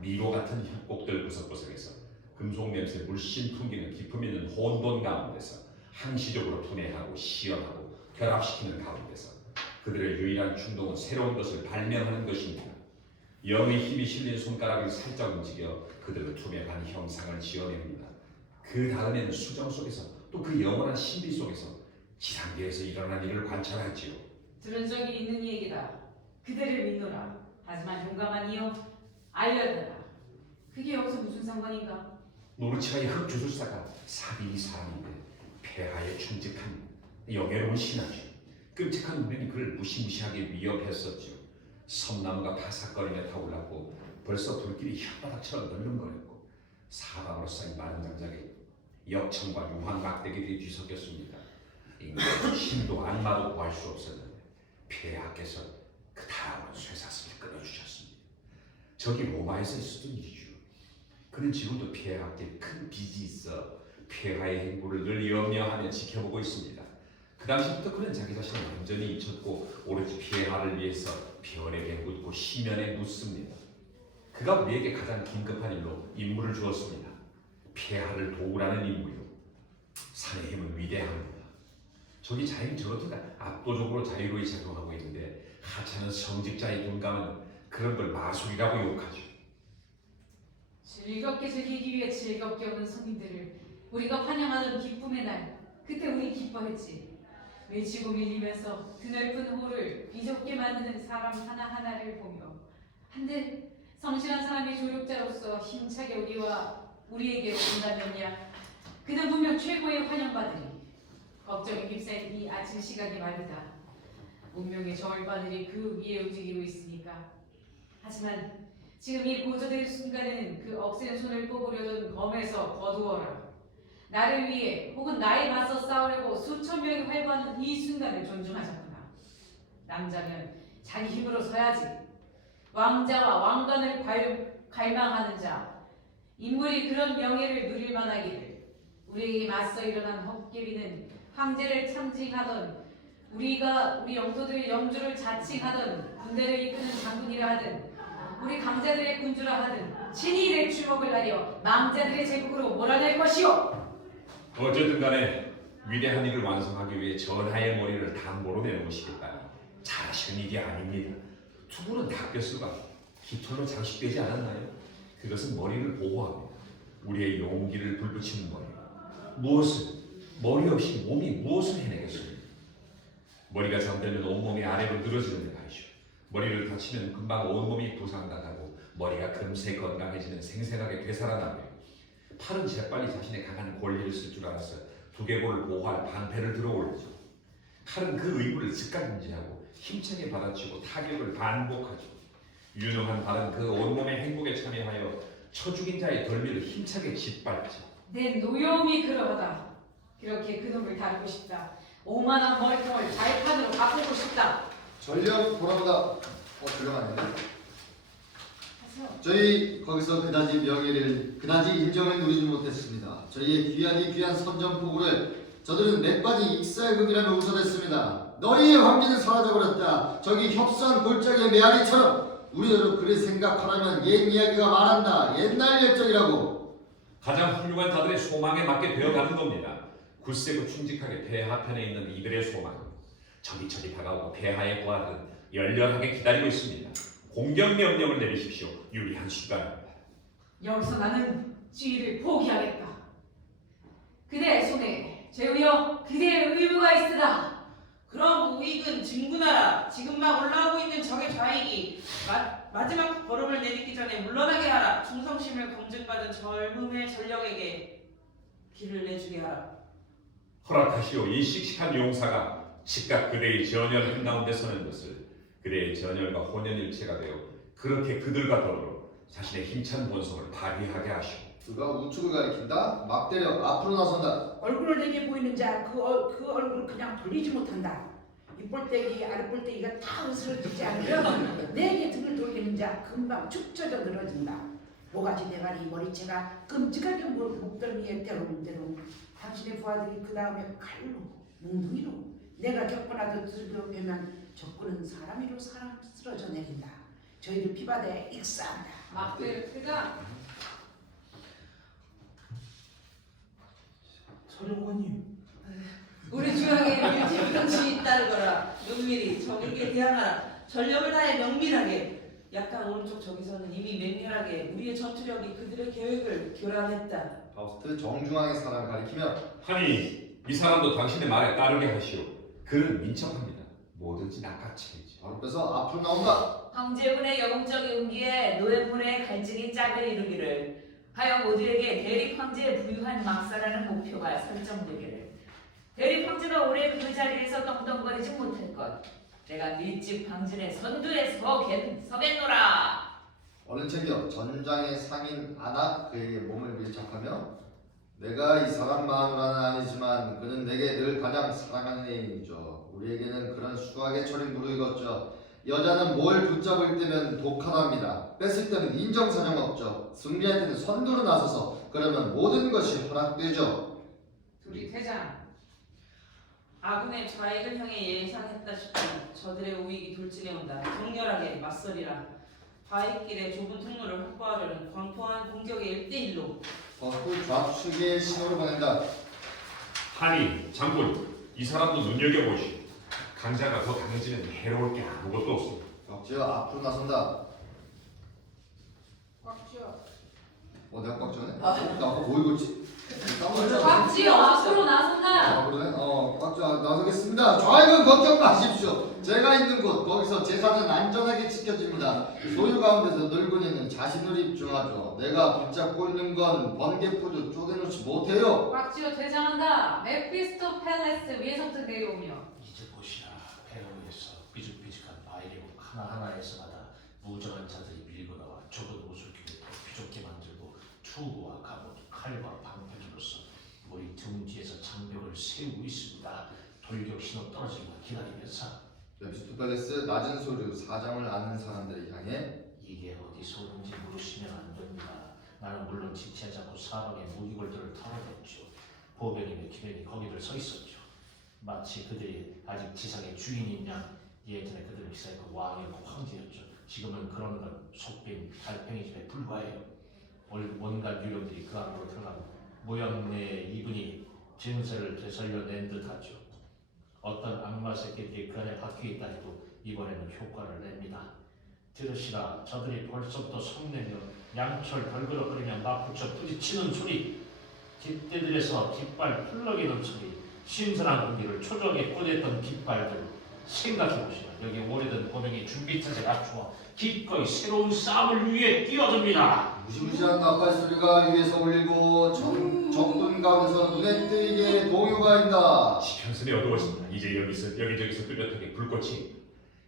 미로 같은 협곡들 구석구석에서 금속 냄새 물씬 풍기는 기품 있는 혼돈 가운데서 항시적으로 분해하고 시험하고 결합시키는 가운데서 그들의 유일한 충동은 새로운 것을 발명하는 것입니다. 영의 힘이 실린 손가락을 살짝 움직여 그들의 투명한 형상을 지어냅니다. 그 다음에는 수정 속에서 또 그 영원한 신비 속에서 지상계에서 일어난 일을 관찰하지요. 들은 적이 있는 얘기다. 그들을 믿노라. 하지만 용감한 이여 알려달라. 그게 여기서 무슨 상관인가? 노르치아의 흑주술사가 사비이 사람인데 폐하에 충직한 영예로운 신하죠. 끔찍한 우리는 그를 무시무시하게 위협했었지요. 섬나무가 바삭거리며 타올랐고 벌써 불길이 혓바닥처럼 널름거렸고 사방으로 쌓인 마른 장작에 역청과 유황 막대기들이 뒤섞였습니다. 인간은 신도 악마도 구할 수 없었는데 폐하께서 그 다음으로 쇠사슬을 끊어주셨습니다. 저기 로마에서 있었던 일이죠. 그는 지금도 폐하께 큰 빚이 있어 폐하의 행보를 늘 염려하며 지켜보고 있습니다. 그 당시부터 그는 자기 자신을 완전히 잊혔고 오로지 폐하를 위해서 별에게 묻고 시면에 묻습니다. 그가 우리에게 가장 긴급한 일로 임무를 주었습니다. 폐하를 도우라는 임무요. 산의 힘은 위대합니다. 저기 자인 저것들가 압도적으로 자유로이 작동하고 있는데 하찮은 성직자의 눈감은 그런 걸 마술이라고 욕하죠. 즐겁게 즐기기 위해 즐겁게 오는 손님들을 우리가 환영하는 기쁨의 날, 그때 우리 기뻐했지. 밀치고 밀리면서 드넓은 홀을 비좁게 만드는 사람 하나하나를 보며 한들 성실한 사람의 조력자로서 힘차게 우리에게 온다면야 그는 분명 최고의 환영받으리. 걱정에 휩싸인 이 아침 시각이 말이다. 운명의 저울바늘이 그 위에 움직이고 있으니까. 하지만 지금 이 고조될 순간에는 그 억센 손을 뽑으려던 검에서 거두어라. 나를 위해 혹은 나에 맞서 싸우려고 수천 명이 활보하는 이 순간을 존중하셨구나. 남자면 자기 힘으로 서야지. 왕자와 왕관을 갈망하는 자, 인물이 그런 명예를 누릴 만하기를. 우리에게 맞서 일어난 헛개비는 황제를 참징하던 우리 영토들의 영주를 자칭하던 군대를 이끄는 장군이라 하든 우리 강자들의 군주라 하든 친히 내 주먹을 날려 망자들의 제국으로 몰아낼 것이오. 어쨌든 간에 위대한 일을 완성하기 위해 전하의 머리를 담보로 내놓으시겠다니 잘하시는 일이 아닙니다. 투구는 닦였을까 깃털로 장식되지 않았나요? 그것은 머리를 보호합니다. 우리의 용기를 불붙이는 머리. 머리 없이 몸이 무엇을 해내겠습니까? 머리가 잠들면 온몸이 아래로 늘어지는 데가 있죠. 머리를 다치면 금방 온몸이 부상당하고 머리가 금세 건강해지는 생생하게 되살아나며 팔은 재빨리 자신의 강한 권리를 쓸 줄 알아서 두개골을 보호할 방패를 들어올리죠. 칼은 그 의무를 즉각 인지하고 힘차게 받아치고 타격을 반복하죠. 유능한 발은 그 온몸의 행복에 참여하여 처죽인 자의 덜미를 힘차게 짓밟죠. 내 노여움이 그러하다. 그렇게 그놈을 다루고 싶다. 오만한 머리통을 발판으로 바꾸고 싶다. 전력 돌아보다 전력 아닌데? 하세요. 저희 거기서 그다지 인정을 누리지 못했습니다. 저희의 귀한 선전포고를 저들은 맥바지 익살극이라며 웃어댔습니다. 너희의 황제는 사라져버렸다. 저기 협소한 골짜기의 메아리처럼 우리도 그리 생각하라면 옛 이야기가 말한다. 옛날 열정이라고. 가장 훌륭한 자들의 소망에 맞게 되어가는 겁니다. 굳세고 충직하게 폐하편에 있는 이들의 소망. 저기 다가오고 폐하의 부하들은 열렬하게 기다리고 있습니다. 공격 명령을 내리십시오. 유리한 순간입니다. 여기서 나는 지위를 포기하겠다. 그대의 손에 제우여 그대의 의무가 있으다. 그럼 우익은 진군하라. 지금 막 올라오고 있는 적의 좌익이 마지막 걸음을 내딛기 전에 물러나게 하라. 충성심을 검증받은 젊음의 전력에게 길을 내주게 하라. 허락하시오. 이 씩씩한 용사가 즉각 그대의 전열 한가운데 서는 것을 그대의 전열과 혼연일체가 되어 그렇게 그들과 더불어 자신의 힘찬 본성을 발휘하게 하시오. 그가 우측을 가리킨다. 막 때려 앞으로 나선다. 얼굴을 내게 보이는 자 그 얼굴을 그냥 돌리지 못한다. 윗볼때기 아랫볼때기가 다 으스러지지 않으면 내게 등을 돌리는 자 금방 축 처져 늘어진다. 모가지 대가리 머리채가 끔찍하게 목덜미에 때롱때롱. 당신의 부하들이 그 다음에 칼로 뭉둥이로 내가 겪고나도 두들겨 패면 적군은 사람 위로 사람 쓰러져 내린다. 저희를 피바다에 익사한다. 막들 그가 사령관님, 우리 중앙에 일제병치 따르거라. 은밀히 적에게 대항하라. 전력을 다해 명밀하게. 약간 오른쪽 적에서는 이미 맹렬하게 우리의 전투력이 그들의 계획을 교란했다. 파우스트 정중앙의 사람을 가리키며 하니 이 사람도 당신의 말에 따르게 하시오. 그는 민첩합니다. 뭐든지 낚아채지. 바로 빼서 앞으로 나온다. 황제군의 영웅적 용기에 노예군의 갈증이 짝을 이루기를 하여 모두에게 대립 황제에 부유한 막사라는 목표가 설정되기를 대립 황제가 오래 그 자리에서 떵떵거리지 못할 것 내가 밀집 황진의 선두에 서겠노라. 얼른 챙겨 전장의 상인 아나 그에게 몸을 밀착하며 내가 이 사람만은 아니지만 그는 내게 늘 가장 사랑하는 애인이죠. 우리에게는 그런 수학의 철인 무르익었죠. 여자는 뭘 붙잡을 때면 독하답니다. 뺐을 때는 인정사정 없죠. 승리할 때는 선두로 나서서 그러면 모든 것이 허락되죠. 둘이 퇴장. 아군의 좌익을 향해 예상했다시피 저들의 우익이 돌진해온다. 격렬하게 맞서리라. 바위길의 좁은 통로를 확보하려는 광포한 공격의 1대1로 버프 좌측에 신호를 보낸다. 하니 장군, 이 사람도 눈여겨보시오. 강자가 더 강해지면 해로울 게 아무것도 없습니다. 격지어 앞으로 나선다. 꽉 쥐어. 내가 꽉 쥐어네? 나 아까 뭐 읽었지? 곽지요 앞으로 나선다. 아 그러네? 꽉 쥐어 나서겠습니다. 좌익은 걱정 마십시오. 제가 있는 곳 거기서 재산은 안전하게 지켜집니다. 소유 가운데서 늙은이는 자신을 입증하죠. 내가 붙잡고 있는 건 번개포도 쪼개놓지 못해요. 곽지요 퇴장한다. 메피스토 팰레스 위에서부터 내려오며 이제 보시라. 배후에서 삐죽삐죽한 바위계곡 하나하나에서마다 무정한 자들이 밀고 나와 좁은 옷을 기부터 비좁게 만들고 투구와 갑옷, 칼과 방패로서 우리 등 뒤에서 장벽을 세우고 있습니다. 돌격 신호 떨어지기만 기다리면서 메피스토 팰레스 낮은 소리로 사정을 아는 사람들을 향해 이게 어디서 오는지 물으시면 안 됩니다. 나는 물론 지체하지 않고 사방에 무기골들을 털어냈죠. 보병이며 기병이 거기들 서 있었죠. 마치 그들이 아직 지상의 주인인 양. 예전에 그들은 기사했고 왕이고 황제였죠. 지금은 그런 건 속빈 달팽이 집에 불과해요. 온갖 유령들이 그 안으로 들어가고 모양내 이분이 증세를 되살려낸 듯하죠. 어떤 악마 새끼들이 그 안에 박혀 있다 해도 이번에는 효과를 냅니다. 들으시라. 저들이 벌써부터 성내며 양철 덜그럭거리며 맞붙여 부딪히는 소리, 깃대들에서 깃발 풀럭이는 소리, 신선한 공기를 초조하게 꺼냈던 깃발들 생각해보시라. 여기 오래된 고명이 준비태세 갖추어 기꺼이 새로운 싸움을 위해 뛰어듭니다. 무시무시한 나팔 소리가 위에서 울리고 적군 가운데서 눈에 띄게 동요가 있다. 지평선이 어두워진다. 이제 여기저기서 뚜렷하게 불꽃이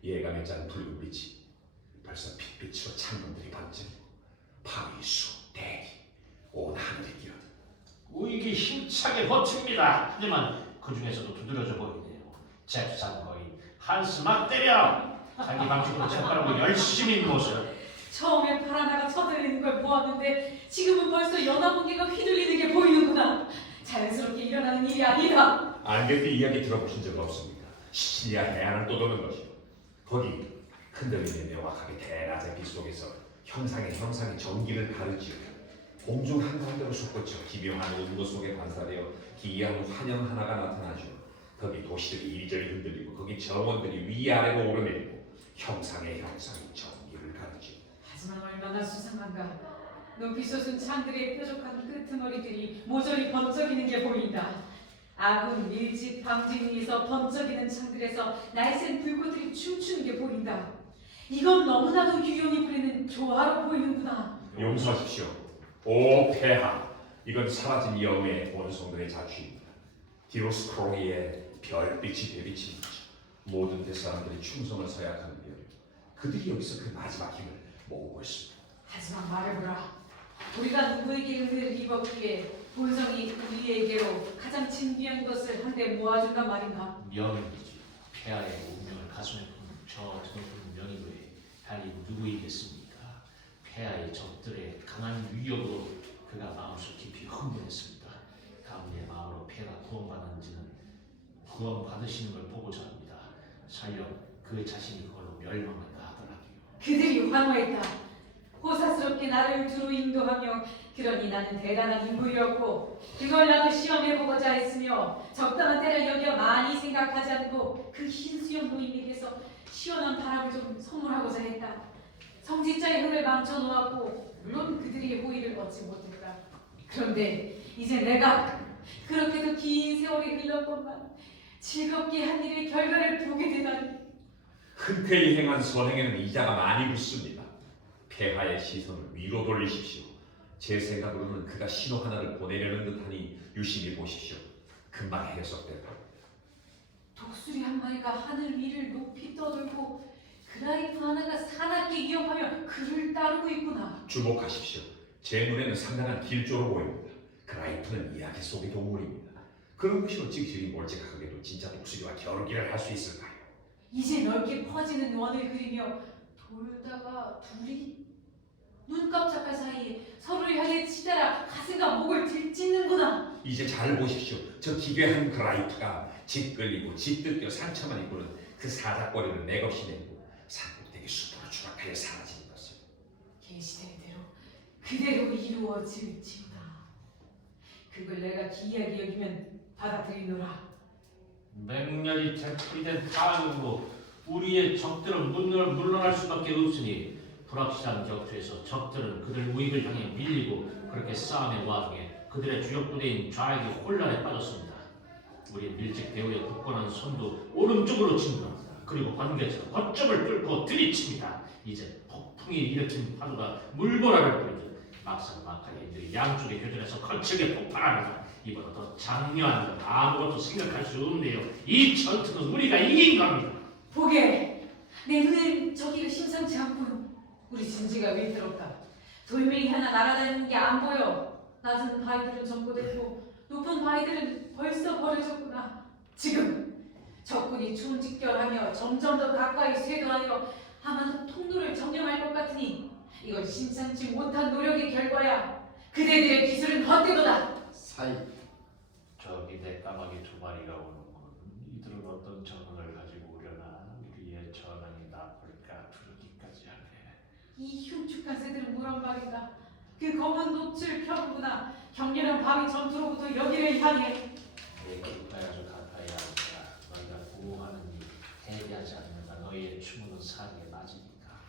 예감에 짠 붉은 빛이 벌써 빛빛으로 창문들이 번지고 파위수 대기 온 하늘이 끼어든 우익이 힘차게 버팁니다. 하지만 그 중에서도 두드러져 보이네요. 잽싼 거인 한스 막 때려. 자기 방식으로 책바르고 열심히 모습. 처음에 파라나가 쳐들리는 걸 보았는데 지금은 벌써 연화번개가 휘둘리는 게 보이는구나. 자연스럽게 일어나는 일이 아니다. 안개띠 이야기 들어보신 적 없습니다. 시칠리아 해안을 떠도는 것이요. 거기 흔들리는 명확하게 대낮의 빛 속에서 형상의 전기를 가르치고 공중 한가운데로 솟구쳐 기묘한 운구 속에 반사되어 기이한 환영 하나가 나타나죠. 거기 도시들이 이리저리 흔들리고 거기 정원들이 위아래로 오르내리고 형상의 전기를 가르치고. 하지만 얼마나 수상한가. 높이 솟은 창들의 뾰족한 끄트머리들이 모조리 번쩍이는 게 보인다. 아군 밀집 방진위에서 번쩍이는 창들에서 날쌘 불꽃들이 춤추는 게 보인다. 이건 너무나도 유용히 부리는 조화로 보이는구나. 용서하십시오. 오 폐하, 이건 사라진 영의 본성들의 자취입니다. 디로스크로이의 별빛이 되비친 모든 대사람들이 충성을 서약하는 별, 그들이 여기서 그 마지막 힘을 모으고 있습니다. 하지만 말해보라. 우리가 누구에게 은혜를 입었기에 본성이 우리에게로 가장 진귀한 것을 한데 모아준단 말인가? 명예이지. 폐하의 운명을 가슴에 품은 저 드높은 명예 외에 달리 누구이겠습니까? 폐하의 적들의 강한 위협으로 그가 마음속 깊이 흥분했습니다. 가문의 마음으로 폐가 구원받았는지는 구원받으시는 걸 보고자 합니다. 설령 그 자신이 그걸로 멸망한다 하더라도요. 그들이 환호했다. 호사스럽게 나를 두루 인도하며 그러니 나는 대단한 인물이었고 그걸 나도 시험해보고자 했으며 적당한 때를 여겨 많이 생각하지 않고 그 흰수염 노인에게서 시원한 바람을 좀 선물하고자 했다. 성직자의 흥을 망쳐놓았고 물론 그들의 호의를 얻지 못했다. 그런데 이제 내가 그렇게도 긴 세월이 흘렀건만 즐겁게 한 일의 결과를 보게 되다니. 흔쾌히 행한 선행에는 이자가 많이 붙습니다. 폐하의 시선을 위로 돌리십시오. 제 생각으로는 그가 신호 하나를 보내려는 듯하니 유심히 보십시오. 금방 해석될 겁니다. 독수리 한 마리가 하늘 위를 높이 떠돌고 그라이프 하나가 사납게 기어하며 그를 따르고 있구나. 주목하십시오. 제 눈에는 상당한 길조로 보입니다. 그라이프는 이야기 속의 동물입니다. 그런 것이 어찌 몰직하게도 진짜 독수리와 겨루기를 할 수 있을까요? 이제 넓게 퍼지는 원을 그리며 돌다가 둘이 눈 깜짝할 사이에 서로를 향해 치달아 가슴과 목을 들찢는구나. 이제 잘 보십시오. 저 기괴한 그라이프가 짓끌리고 짓뜯겨 상처만 입고는 그 사자꼬리를 맥없이 내고 산꼭대기 숲으로 추락하여 사라지는 것을. 계시된 대로 그대로 이루어질지어다. 그걸 내가 기이하게 여기면 받아들이노라. 맹렬히 되풀이된 타락으로 우리의 적들은 물러날 수밖에 없으니 불확실한 격투에서 적들은 그들 우익을 향해 밀리고 그렇게 싸움의 와중에 그들의 주력 부대인 좌익이 혼란에 빠졌습니다. 우리 밀집 대우의 굳건한 손도 오른쪽으로 진동합니다. 그리고 관계처럼 거점을 뚫고 들이칩니다. 이제 폭풍이 일으킨 파도가 물보라를 뿌리듯 막상막하게 이들이 양쪽의 교전에서 거칠게 폭발합니다. 이보다 더 장려한 건 아무것도 생각할 수 없네요. 이 전투는 우리가 이긴 겁니다. 보게 내 눈엔 저기가 심상치 않군. 우리 진지가 위태롭다. 돌멩이 하나 날아다니는 게 안 보여. 낮은 바위들은 점거됐고 높은 바위들은 벌써 버려졌구나. 지금 적군이 총집결하며 점점 더 가까이 쇄도하여 아마도 통로를 점령할 것 같으니 이건 심상치 못한 노력의 결과야. 그대들의 기술은 헛되도다. 사이. 저기 내 까마귀 두 마리가 오는군. 이들은 어떤 전언을 가지고 오려나. 우리의 전황이 나쁠까 두르기까지 하네. 이 흉측한 새들은 뭐란 말인가? 그 검은 돛을 펴는구나. 격렬한 바위 전투로부터 여기를 향해. 내 기뻐야죠 가까이 하니까 너희가 보호하는 일 해비하지 않는가. 너희의 추모는 사리에 맞으니까.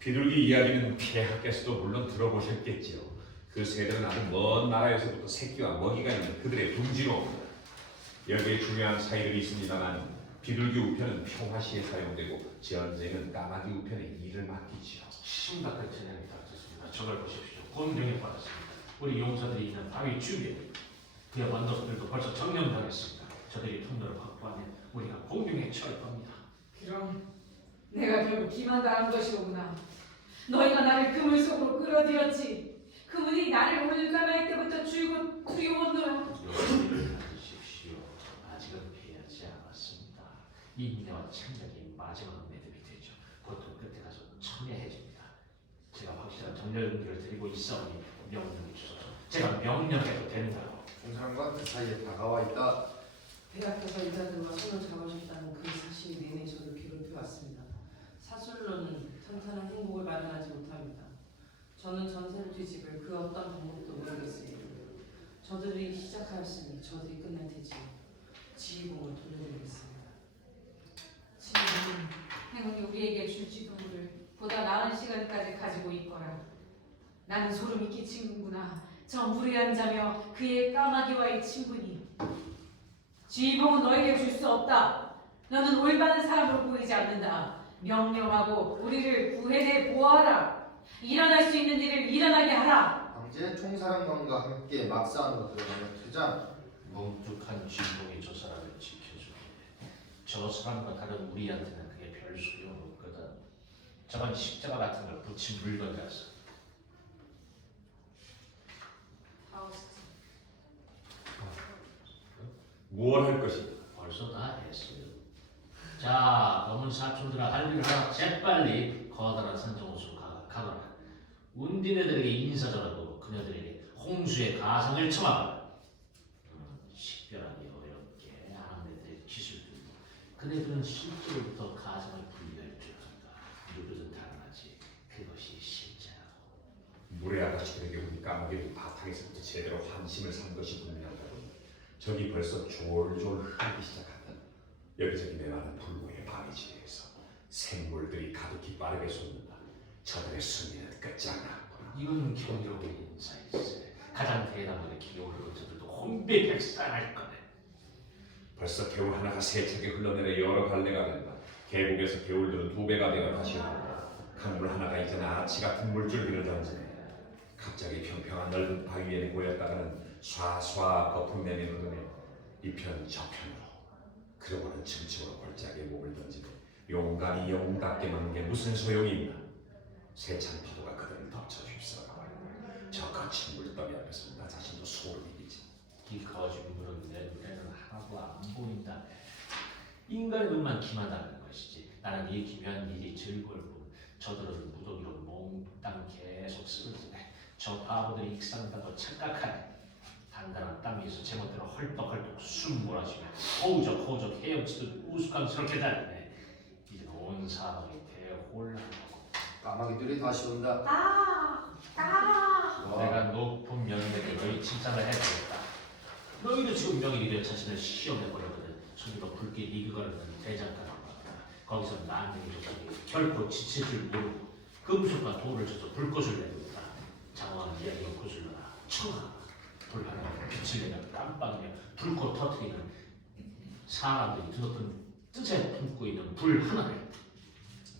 비둘기 이야기는 폐하께서도 물론 들어보셨겠지요. 그 새들은 아주 먼 나라에서부터 새끼와 먹이가 있는 그들의 둥지로 옵니다. 여기에 중요한 사이들이 있습니다만 비둘기 우편은 평화시에 사용되고 전쟁은 까마귀 우편에 일을 맡기지요. 심각한 재난이 닥쳤습니다. 저걸 보십시오. 곤경에 빠졌습니다. 우리 용사들이 있는 바위 주변 그의 완도들도 벌써 정령당했습니다. 저들이 통로를 확보하면 우리가 공경에 처할 겁니다. 그럼 내가 결국 기만당한 것이로구나. 너희가 나를 그물 속으로 끌어들였지. 그물이 나를 올까말 때부터 줄곧 두려웠노라. 여러분들 가지십시오. 아직은 피하지 않았습니다. 인내와 창작이 마지막 매듭이 되죠. 보통 끝에 가서 청해해집니다. 제가 확실한 정렬금기를 드리고 있사오니 명령해 주소서. 제가 명령해도 된다고. 총사령관 그 사이에 다가와 있다. 폐하께서 인사들과 손을 잡으셨다는 그 사실 내내 저를 괴롭혀 왔습니다. 사술로는 탄탄한 행복을 마련하지 못합니다. 저는 전세를 뒤집을 그 어떤 방법도 모르겠습니다. 저들이 시작하였으니 저들이 끝낼 테지요. 지휘봉을 돌려드리겠습니다. 지금 행운이 우리에게 줄지도 모를 보다 나은 시간까지 가지고 있거라. 나는 소름이 끼치는구나. 저 물에 앉아며 그의 까마귀와의 친분이. 지휘봉은 너에게 줄 수 없다. 너는 올바른 사람으로 보이지 않는다. 명령하고 우리를 구해내 보아하라. 일어날 수 있는 일을 일어나게 하라. 황제 총사령관과 함께 막사 안으로 들어가는 퇴장. 뭉툭한 주인공이 저 사람을 지켜주게. 저 사람과 다른 우리한테는 그게 별 소용없거든. 저건 십자가 같은 걸 붙인 물건이라서. 파우스트. 무엇 할 것인가? 벌써 다 했어요. 자, 검은 사촌들아 할 일을 하라. 재빨리 커다란 산정호수 가거라. 운디네들에게 인사전하고 그녀들에게 홍수의 가상을 청하거라. 식별하기 어렵게 아내들의 기술도 그네들은 실제로부터 가상을 분리할 줄 안다. 누구든 닮았지. 그것이 실제라고. 물의 아가씨들에게 우리 까마귀를 바탕에서부터 제대로 환심을 산 것이 분명하다고. 저기 벌써 졸졸 흐르기 시작한다. 여기저기 내려가는 불고의 바위지대에서 생물들이 가득히 빠르게 솟는다. 저들의 승리는 끝장나. 이건 경이로운 인사일세. 가장 대담하게 기어오르는 저들도 혼비백산할 거네. 벌써 개울 하나가 세차게 흘러내려 여러 갈래가 된다. 계곡에서 개울들은 2배가 되어 다시 흐른다. 강물 하나가 이제는 아치 같은 물줄기를 던지네. 갑자기 평평한 넓은 바위에 모였다가는 쏴쏴 거품 내는 흐름에 이편 저편으로 그러고는 층층으로 골짜기에 몸을 던지고 용감히 영웅답게 막는 게 무슨 소용이 있나. 세찬 파도가 그들을 덮쳐 휩쓸어가고 저 거친 물더미 앞에서 나 자신도 소름이 끼치. 이 거짓 물은 내 눈에는 하나도 안 보인다. 인간의 눈만 기만하는 것이지. 나는 이 기묘한 일이 즐거울 뿐 저들은 무더기로 몽땅 계속 쓰러지네. 저 바보들이 익산다고 착각하네. 단단한 땅 위에서 제멋대로 헐떡헐떡 숨 몰아쉬며 허우적허우적 헤엄치듯 우스꽝스럽게 달리네. 이제 온 사방이 대혼란하고 까마귀들이 다시 온다. 내가 높은 명예에게 너희 칭찬을 해주겠다. 너희도 지금 명예이 될 자신을 시험해보려거든. 손으로 붉게 이그거리는 대장간을 봤다. 거기서 난쟁이 조상이 결코 지칠 줄 모르고 금속과 돌을 쳐서 불꽃을 내고 있다. 장황한 이야기가 고슬러라 청하 불 하나가 빛을 내며 깜빡이며 불꽃 터뜨리는 사람들이 드높은 뜻에 품고 있는 불 하나를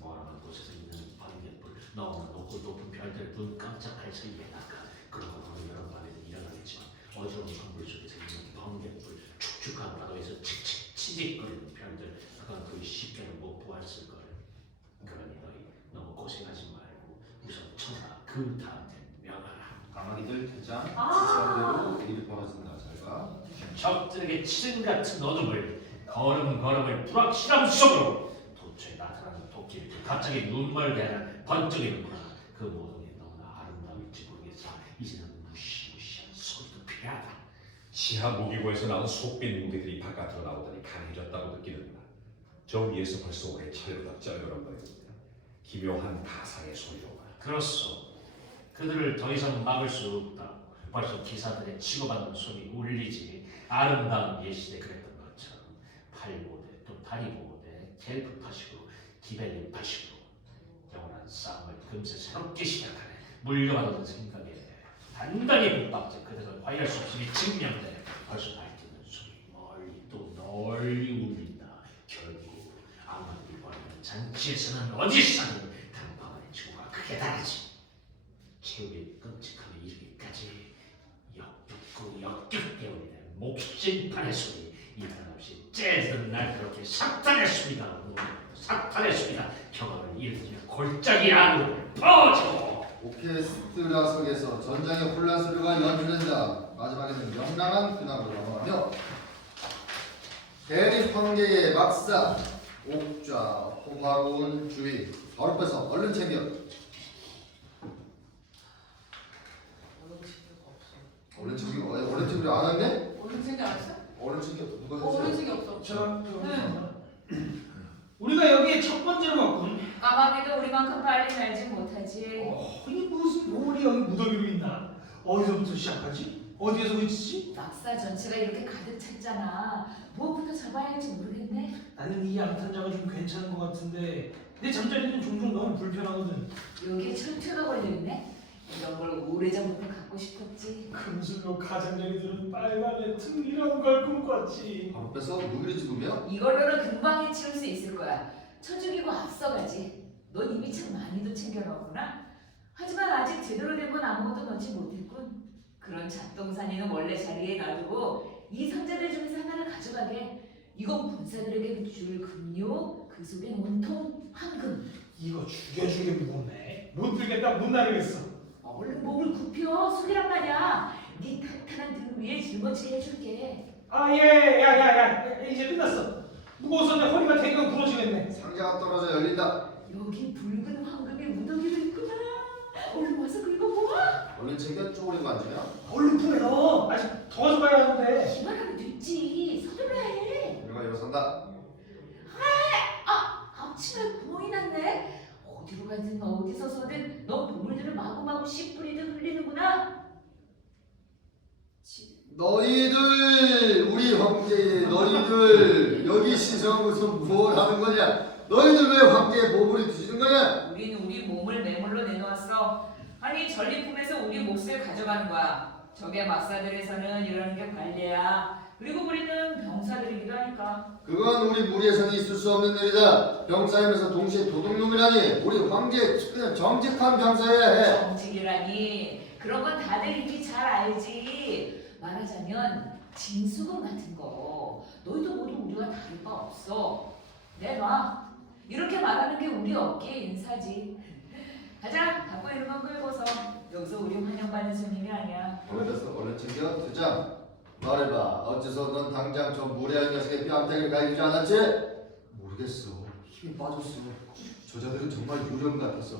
멀어간 곳에서 있는 번갯불 너무나 높은 별들 눈 깜짝할 사이에 낙하. 그러고 바로 여러 밤에도 일어나겠지만 어지러운 성불 속에서 있는 번갯불 축축한 바다에서 치직거리는 별들 그건 그리 쉽게는 못 보았을 걸. 그러니 너희 너무 고생하지 말고 우선 청하 그 다음에 명하라. 까마귀들 퇴장. 지시한 대로 일이 벌어진다. 잘 봐. 적들에게 치른 같은 어둠을 걸음을 불확실함 속으로 도처에 나타나는 도끼를 갑자기 눈멀게 하는 번쩍이는구나. 그 모든 게 너무나 아름다울지 모르겠어. 이제는 무시무시한 소리도 필요하다. 시하 무기고에서 나온 속빈 무기들이 바깥으로 나오더니 강해졌다고 느끼는구나. 저 위에서 벌써 오래 철거덕 쩔거렁거립니다. 기묘한 가상의 소리로구나. 그렇소. 그들을 더 이상 막을 수 없다. 벌써 기사들의 치고받는 소리 울리지. 아름다운 예시대 그랬던 것처럼 팔보대 또 다리보대 켈프파식으로 기벨린파식으로 영원한 싸움을 금세 새롭게 시작하네. 물려받은 생각에 단단히 붙박자 그대로 화해할 수 없음이 증명돼. 벌써 밝히는 소리 멀리 또 널리 울린다. 결국 아무리 버리는 잔치에서는 어디서는 당방의 증오가 크게 다르지. 최후의 끔찍함에 이르기까지 역겹고 역겹게 목심판의 소리 이탈 없이 째든 날 그렇게 삭탄했습니다. 삭탄했습니다. 경험을 일으키며 골짜기 안으로 퍼지고 오케스트라석에서 전장의 혼란 소리가 연주된다. 마지막에는 명랑한 근황으로 넘어가며 대립 황제의 막사 옥좌 호화로운 주의 바로 빼서 얼른 챙겨. 얼른 챙겨. 얼른 챙겨 안 왔네? 얼른 챙겨 안 했어? 얼른 챙겨 누가 얼른 했어? 챙겨 없어. 제가 네. 우리가 여기에 첫 번째로 왔군. 까마귀도 우리만큼 빨리 날지 못하지. 이게 무슨 보물이 여기 무더기로 있나? 어디서부터 시작하지? 어디에서 그치지? 막사 전체가 이렇게 가득 찼잖아. 무엇부터 잡아야 할지 모르겠네. 나는 이 양탄자가 좀 괜찮은 것 같은데 내 잠자리는 종종 너무 불편하거든. 여기에 철퇴가 걸려있네. 이런 걸 오래전부터 갖고 싶었지. 금술로 가장자리들은 빨간에 틈이라고 갈 것 같지. 바로 빼서 누구를 집으며 이걸로는 금방 해치울 수 있을 거야. 쳐죽이고 앞서가지. 넌 이미 참 많이도 챙겨놓았구나. 하지만 아직 제대로 된 건 아무것도 넣지 못했군. 그런 잡동사니는 원래 자리에 놔두고 이 상자들 중에서 하나를 가져가게. 이건 군사들에게 줄 금요, 그 속엔 온통 황금. 이거 죽여주게 무겁네. 못 들겠다 못 나르겠어. 얼른 목을 굽혀. 속이란 말이야. 네 탄탄한 등 위에 짊어지게 해줄게. 야야야 이제 끝났어. 무거워서 내 허리가 대강 부러지겠네. 상자가 떨어져 열린다. 여기 붉은 황금의 무더기도 있구나. 얼른 와서 긁어보아. 얼른 챙겨 쪼그리고 앉으며 얼른 품에 넣어. 아직 더 가져가야 하는데. 기만하면 됐지. 서둘러 해. 우리가 일어선다. 앞치마에 구멍이 났네. 어디로 가든 어디서 서든 너 보물들을 마구마구 씨 뿌리듯 흘리는구나. 너희들 우리 황제 너희들 여기 시성에서 뭘 하는 거냐? 너희들 왜 황제의 보물이 뒤지는 거냐? 우리는 우리 몸을 매물로 내놓았어. 아니 전리품에서 우리 몫을 가져가는 거야. 적의 막사들에서는 이러는 게 관례야. 그리고 우리는 병사들이기도 하니까. 그건 우리 무리에서는 있을 수 없는 일이다. 병사이면서 동시에 도둑놈이라니. 우리 황제 그냥 정직한 병사여야 해. 정직이라니. 그런 건 다들 이미 잘 알지. 말하자면 진수금 같은 거. 너희도 모두 우리와 다를 바 없어. 내놔. 이렇게 말하는 게 우리 업계의 인사지. 가자. 갖고 있는 건 끌고서. 여기서 우리 환영받는 손님이 아니야. 그래서 얼른 챙겨 두장. 말해봐. 어째서 넌 당장 저 무례한 녀석의 뺨때기를 갈기지 않았지? 모르겠어. 힘이 빠졌어. 저자들은 정말 유령 같았어.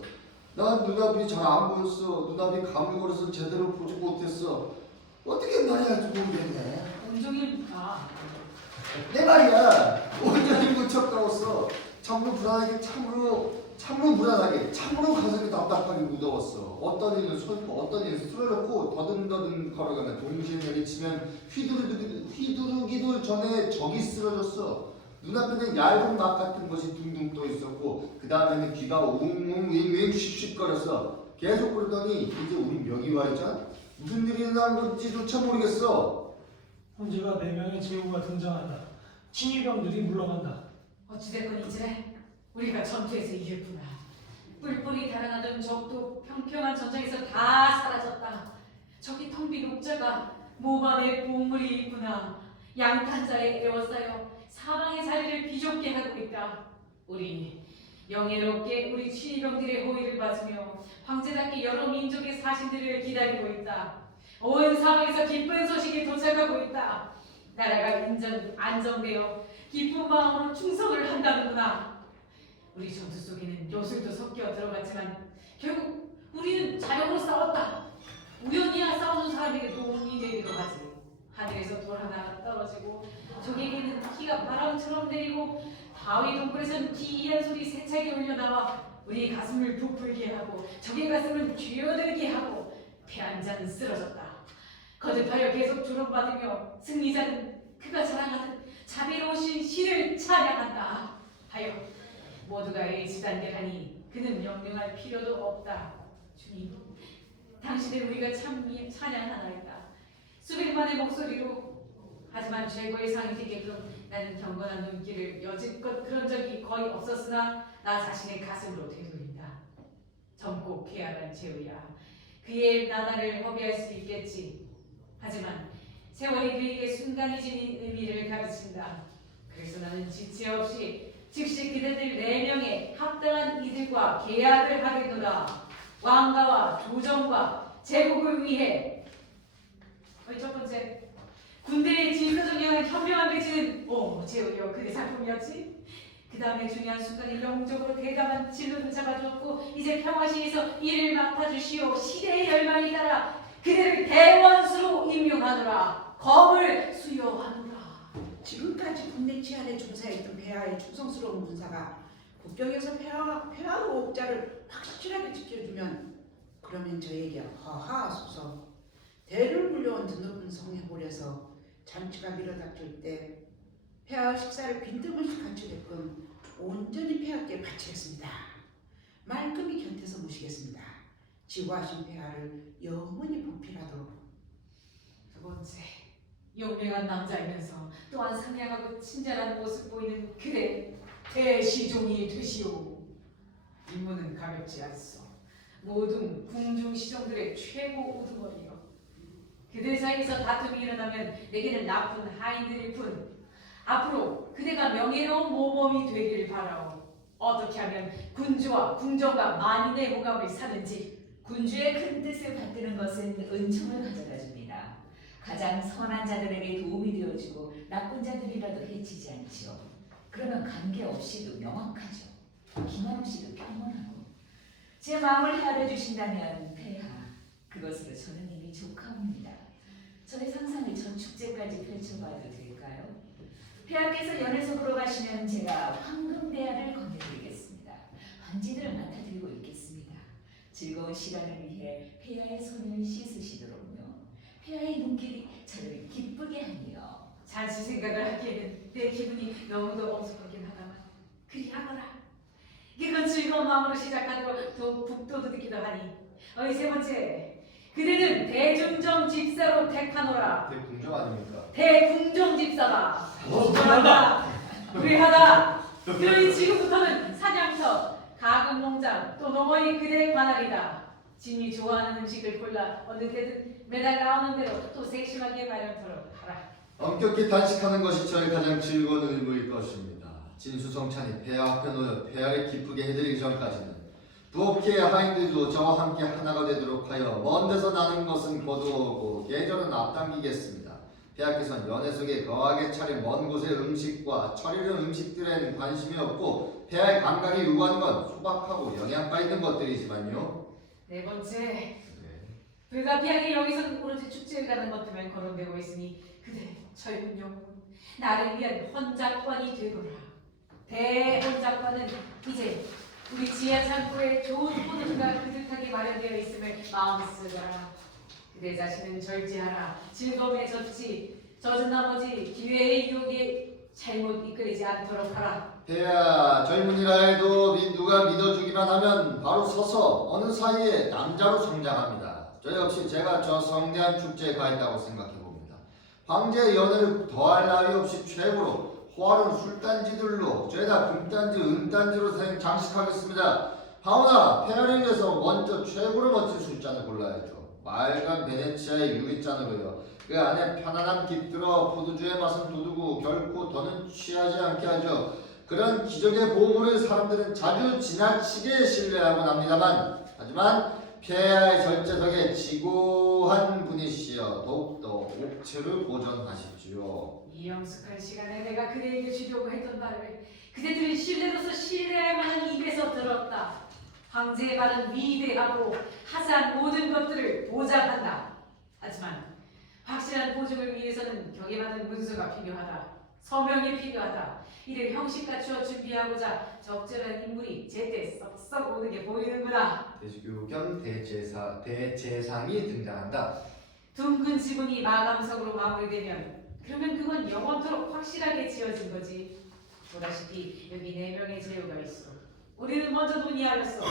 난 눈앞이 잘 안 보였어. 눈앞이 가물거려서 제대로 보지 못했어. 어떻게 말해야 할지 모르겠네. 온종일 봐. 내 말이야. 온전히 무척 더웠어. 참으로 불안하게 참으로 불안하게 참으로 가슴이 답답하게 무더웠어. 어떤 이는 손고 어떤 이는 쓰러졌고 더듬더듬 걸어가면 동시에 내리치면 휘두르기도 전에 적이 쓰러졌어. 눈앞에는 얇은 막 같은 것이 둥둥 떠 있었고 그 다음에는 귀가 웅웅 윙윙 씩씩거렸어. 계속 그러더니 이제 우리 명이 와 있잖아. 무슨 일이 일어난 건지조차 모르겠어. 황제가 4명의 제후가 등장한다. 친위병들이 물러간다. 어찌됐건 이제 우리가 전투에서 이겼구나. 뿔뿔이 달아나던 적도 평평한 전장에서 다 사라졌다. 저기 텅 빈 옥자가 몸 안에 보물이 있구나. 양탄자에 에워싸여 사방의 자리를 비좁게 하고 있다. 우리 영예롭게 우리 친위병들의 호의를 받으며 황제답게 여러 민족의 사신들을 기다리고 있다. 온 사방에서 기쁜 소식이 도착하고 있다. 나라가 안정되어 기쁜 마음으로 충성을 한다는구나. 우리 전투 속에는 요술도 섞여 들어갔지만 결국 우리는 자력으로 싸웠다. 우연히야 싸우는 사람에게 도움이 되기도 하지. 하늘에서 돌 하나가 떨어지고 적에게는 비가 바람처럼 내리고 바위 동굴에서는 기이한 소리 세차게 울려나와 우리 가슴을 부풀게 하고 적의 가슴을 쥐어들게 하고 패한자는 쓰러졌다. 거듭하여 계속 조롱받으며 승리자는 그가 자랑하듯 자비로우신 신을 찬양한다 하여 모두가 일치단결하니 그는 명령할 필요도 없다. 주님, 당신을 우리가 찬양하나이다. 수백만의 목소리로. 하지만 최고의 상이 되게끔 나는 경건한 눈길을 여지껏 그런 적이 거의 없었으나 나 자신의 가슴으로 되돌린다. 젊고 쾌활한 제우야, 그의 나날을 허비할 수 있겠지. 하지만 세월이 그에게 순간이 지닌 의미를 가르친다. 그래서 나는 지체 없이 즉시 그대들 4명의 합당한 이들과 계약을 하겠노라. 왕가와 조정과 제국을 위해. 첫 번째, 군대의 진서적 영향을 현명하게 지는 제우여, 그의 작품이었지. 그 다음에 중요한 순간에 영적으로 대담한 진로를 잡아주었고 이제 평화시에서 이를 맡아주시오. 시대의 열망이 따라 그대를 대원수로 임명하노라. 검을 수여하노라. 지금까지 국내 치안에 종사했던 폐하의 충성스러운 군사가 국경에서 폐하로 옥자를 확실하게 지켜주면 그러면 저에게 허하소서. 대를 물려온 드높은 성내골에서 잔치가 밀어닥칠 때 폐하 식사를 빈틈없이 갖추게끔 온전히 폐하께 바치겠습니다. 말끔히 곁에서 모시겠습니다. 지고하신 폐하를 영원히 보필하도록. 두 번째, 용맹한 남자이면서 또한 상냥하고 친절한 모습 보이는 그대 대시종이 되시오. 임무는 가볍지 않소. 모든 궁중 시종들의 최고 우두머리요. 그들 사이에서 다툼이 일어나면 내게는 나쁜 하인들일 뿐. 앞으로 그대가 명예로운 모범이 되길 바라오. 어떻게 하면 군주와 궁정과 만인의 호감을 사는지. 군주의 큰 뜻을 받드는 것은 은총을 가져다 줍니다. 가장 선한 자들에게 도움이 되어주고 나쁜 자들이라도 해치지 않지요. 그러면 관계없이도 명확하죠. 기만 없이도 평온하고. 제 마음을 헤아려 주신다면 폐하, 그것으로 저는 이미 족하옵니다. 저의 상상을 전 축제까지 펼쳐봐도 될까요? 폐하께서 연회석으로 가시면 제가 황금대야를 건네드리겠습니다. 반지들을 맡아들고 있겠습니다. 즐거운 시간을 위해 폐하의 손을 씻으시도록요. 폐하의 눈길이 저를 기쁘게 하니요. 잠시 생각을 하기에는 내 기분이 너무도 엄숙하긴 하다만 그리하거라. 이건 즐거운 마음으로 시작하도록 더 북돋우기도 하니. 세 번째, 그대는 대중정 집사로 택하노라. 대궁정 아닙니까? 대궁정 집사다. 무례하다. 그러니 지금부터는 사냥터, 가금 농장, 또 어머니 그대의 관할이다. 진이 좋아하는 음식을 골라 어느 때든 매달 나오는 대로 또 세심하게 마련토록 하라. 엄격히 단식하는 것이 저의 가장 즐거운 의무일 것입니다. 진수성찬이 폐하 앞에 놓여 폐하를 기쁘게 해드리기 전까지는 부엌의 하인들도 저와 함께 하나가 되도록 하여 먼 데서 나는 것은 거두어오고 계절은 앞당기겠습니다. 폐하께서는 연회 속에 거하게 차린 먼 곳의 음식과 처리는 음식들에는 관심이 없고 폐하의 감각이 요구하는 건 소박하고 영양가 있는 것들이지만요. 네 번째, 불가피하게 여기서는 오로지 축제를 가는 것들만 거론되고 있으니 그대 젊은 영혼, 나를 위한 헌작관이 되거라. 대헌작관은 이제 우리 지하 창고에 좋은 포도주가 그득하게 마련되어 있음을 마음 쓰거라. 그대 자신은 절제하라. 즐거움에 젖지, 젖은 나머지 기회의 유혹에 잘못 이끌리지 않도록 하라. 폐하 젊은이라 해도 누가 믿어주기만 하면 바로 서서 어느 사이에 남자로 성장합니다. 저 역시 제가 저 성대한 축제에 가 있다고 생각해봅니다. 황제의 연회를 더할 나위 없이 최고로 호화로운 술단지들로 죄다 금단지, 은단지로 장식하겠습니다. 하오나 폐하를 위해서 먼저 최고로 멋진 술잔을 골라야죠. 맑은 베네치아의 유리잔으로요. 그 안에 편안함 깃들어 포도주의 맛은 돋우고 결코 더는 취하지 않게 하죠. 그런 기적의 보물을 사람들은 자주 지나치게 신뢰하곤 합니다만, 하지만 폐하의 절제덕에 지고한 분이시여 더욱더 옥체를 보존하십시오. 이 영숙한 시간에 내가 그대에게 주려고 했던 말을 그대들이 신뢰로서 신뢰할 만한 입에서 들었다. 황제의 말은 위대하고 하사한 모든 것들을 보장한다. 하지만 확실한 보증을 위해서는 격에맞는 문서가 필요하다. 서명이 필요하다. 이를 형식 갖추어 준비하고자 적절한 인물이 제때 썩썩 오르게 보이는구나. 대주교 겸 대제상이 등장한다. 둥근 지붕이 마감석으로 마무리되면 그러면 그건 영원토록 확실하게 지어진 거지. 보다시피 여기 4명의 제후가 있어. 우리는 먼저 논의하였어.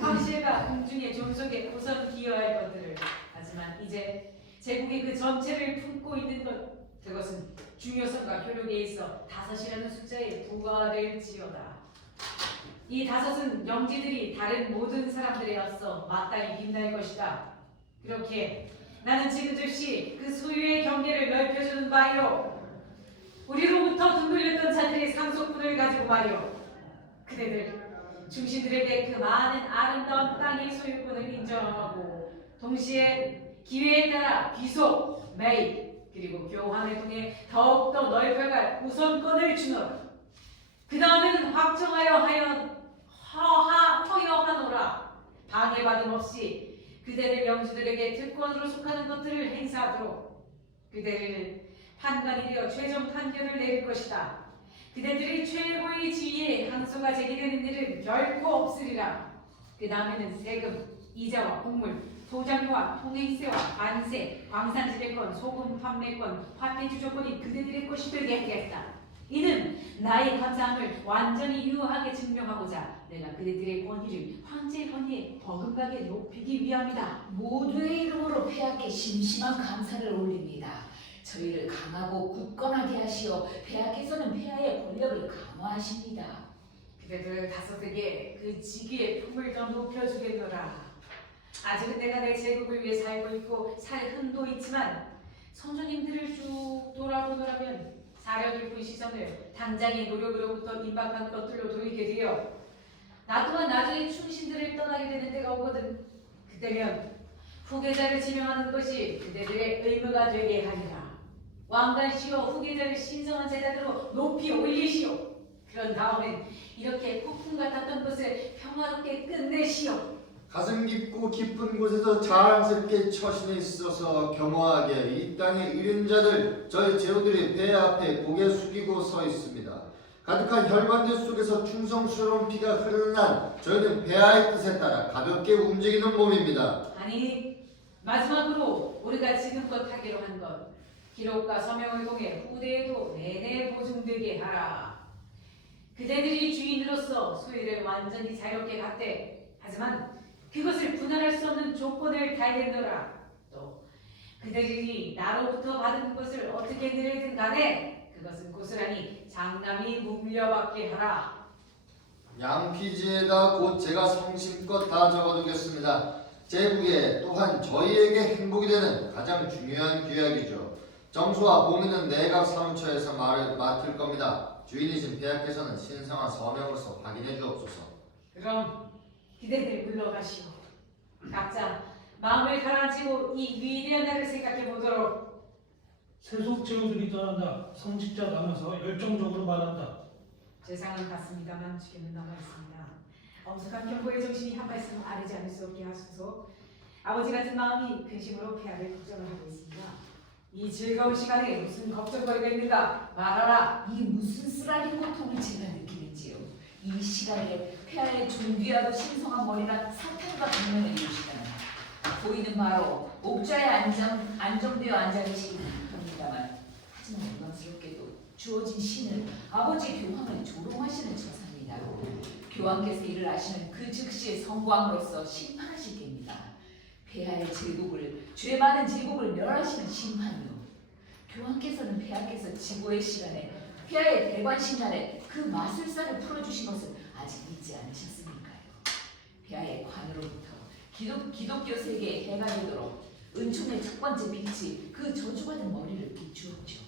황실과 공중의 존속에 우선 기여할 것들을. 하지만 이제 제국이 그 전체를 품고 있는 것, 그것은 중요성과 효력에 있어 5이라는 숫자에 부과될지어다. 이 5은 영지들이 다른 모든 사람들에 앞서 마땅히 빛날 것이다. 그렇게 나는 지금 즉시 그 소유의 경계를 넓혀주는 바요. 우리로부터 등 돌렸던 자들의 상속분을 가지고 말이오. 그대들 중신들에게 그 많은 아름다운 땅의 소유권을 인정하고 동시에 기회에 따라 귀속, 매입, 그리고 교환을 통해 더욱더 넓혀갈 우선권을 주노라. 그 다음에는 허여하노라. 방해받음 없이 그대들 영주들에게 특권으로 속하는 것들을 행사하도록 그대를 판관이 되어 최종 판결을 내릴 것이다. 그대들이 최고의 지위에 항소가 제기되는 일은 결코 없으리라. 그 다음에는 세금, 이자와 곡물, 소장료와 통행세와 관세, 광산지배권, 소금 판매권, 화폐 주조권이 그대들의 것이 되게 하겠다. 이는 나의 감사함을 완전히 유효하게 증명하고자 내가 그대들의 권위를 황제의 권위에 버금가게 높이기 위함이다. 모두의 이름으로 폐하께 심심한 감사를 올립니다. 저희를 강하고 굳건하게 하시어 폐하께서는 폐하의 권력을 강화하십니다. 그대들 5에게 그 직위의 품을 더 높여주겠노라. 아직은 내가 내 제국을 위해 살고 있고 살 흥도 있지만 선조님들을 쭉 돌아보노라면 사려 깊은 시선을 당장의 노력으로부터 임박한 것들로 돌리게 되어 나 또한 나중에 충신들을 떠나게 되는 때가 오거든. 그때면 후계자를 지명하는 것이 그대들의 의무가 되게 하리라. 왕관시오 후계자를 신성한 제자들로 높이 올리시오. 그런 다음엔 이렇게 폭풍 같았던 것을 평화롭게 끝내시오. 가슴 깊고 깊은 곳에서 자랑스럽게 처신에 있어서 겸허하게 이 땅의 이른 자들 저희 제후들이 배 앞에 고개 숙이고 서 있습니다. 가득한 혈관들 속에서 충성스러운 피가 흐르는 한 저희는 폐하의 뜻에 따라 가볍게 움직이는 몸입니다. 아니, 마지막으로 우리가 지금껏 하기로 한 것, 기록과 서명을 통해 후대에도 내내 보증되게 하라. 그대들이 주인으로서 소유를 완전히 자유롭게 갖되, 하지만 그것을 분할할 수 없는 조건을 달겠노라. 또 그대들이 나로부터 받은 것을 어떻게 늘든 간에 그것은 고스란히 장남이 물려받게 하라. 양피지에다 곧 제가 성심껏 다 적어두겠습니다. 제국에 또한 저희에게 행복이 되는 가장 중요한 규약이죠. 정수와 봉인은 내각 사무처에서 맡을 겁니다. 주인이신 폐하께서는 신성한 서명으로서 확인해 주옵소서. 그럼 그대들 물러가시오. 각자 마음을 가라앉히고 이 위대한 날을 생각해 보도록. 세속 제후들이 떠난다. 성직자 남아서 열정적으로 말한다. 재상은 같습니다만 주께는 남아있습니다. 엄숙한 경고의 정신이 한 말씀 아르지 않을 수 없게 하소서. 아버지 같은 마음이 근심으로 폐하를 걱정을 하고 있습니다. 이 즐거운 시간에 무슨 걱정거리가 있는가 말하라. 이 무슨 쓰라린 고통을 제가 느끼는지요. 이 시간에 폐하의 존귀하고 신성한 머리가 사탄과 동맹을 이루시다니 보이는 바로 옥좌에 안정되어 앉아 계시긴 합니다만 하지만 영광스럽게도 주어진 신을 아버지 교황을 조롱하시는 처사입니다. 교황께서 이를 아시는 그 즉시의 성광으로서 심판하실 겁니다. 폐하의 제국을 죄 많은 제국을 멸하시는 심판이요. 교황께서는 폐하께서 지고의 시간에 폐하의 대관식 날에 그 마술사를 풀어주신 것을 아직 잊지 않으셨습니까요? 폐하의 관으로부터 기독교 세계에 해가 되도록 은총의 첫 번째 빛이 그 저주받은 머리를 비추었죠.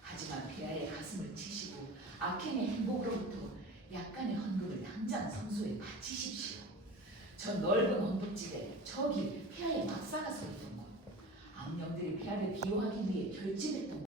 하지만 폐하의 가슴을 치시고 악행의 행복으로부터 약간의 헌금을 당장 성소에 바치십시오. 저 넓은 언덕지대 저기 폐하의 막사가 서 있던 곳, 악령들이 폐하를 비호하기 위해 결집했던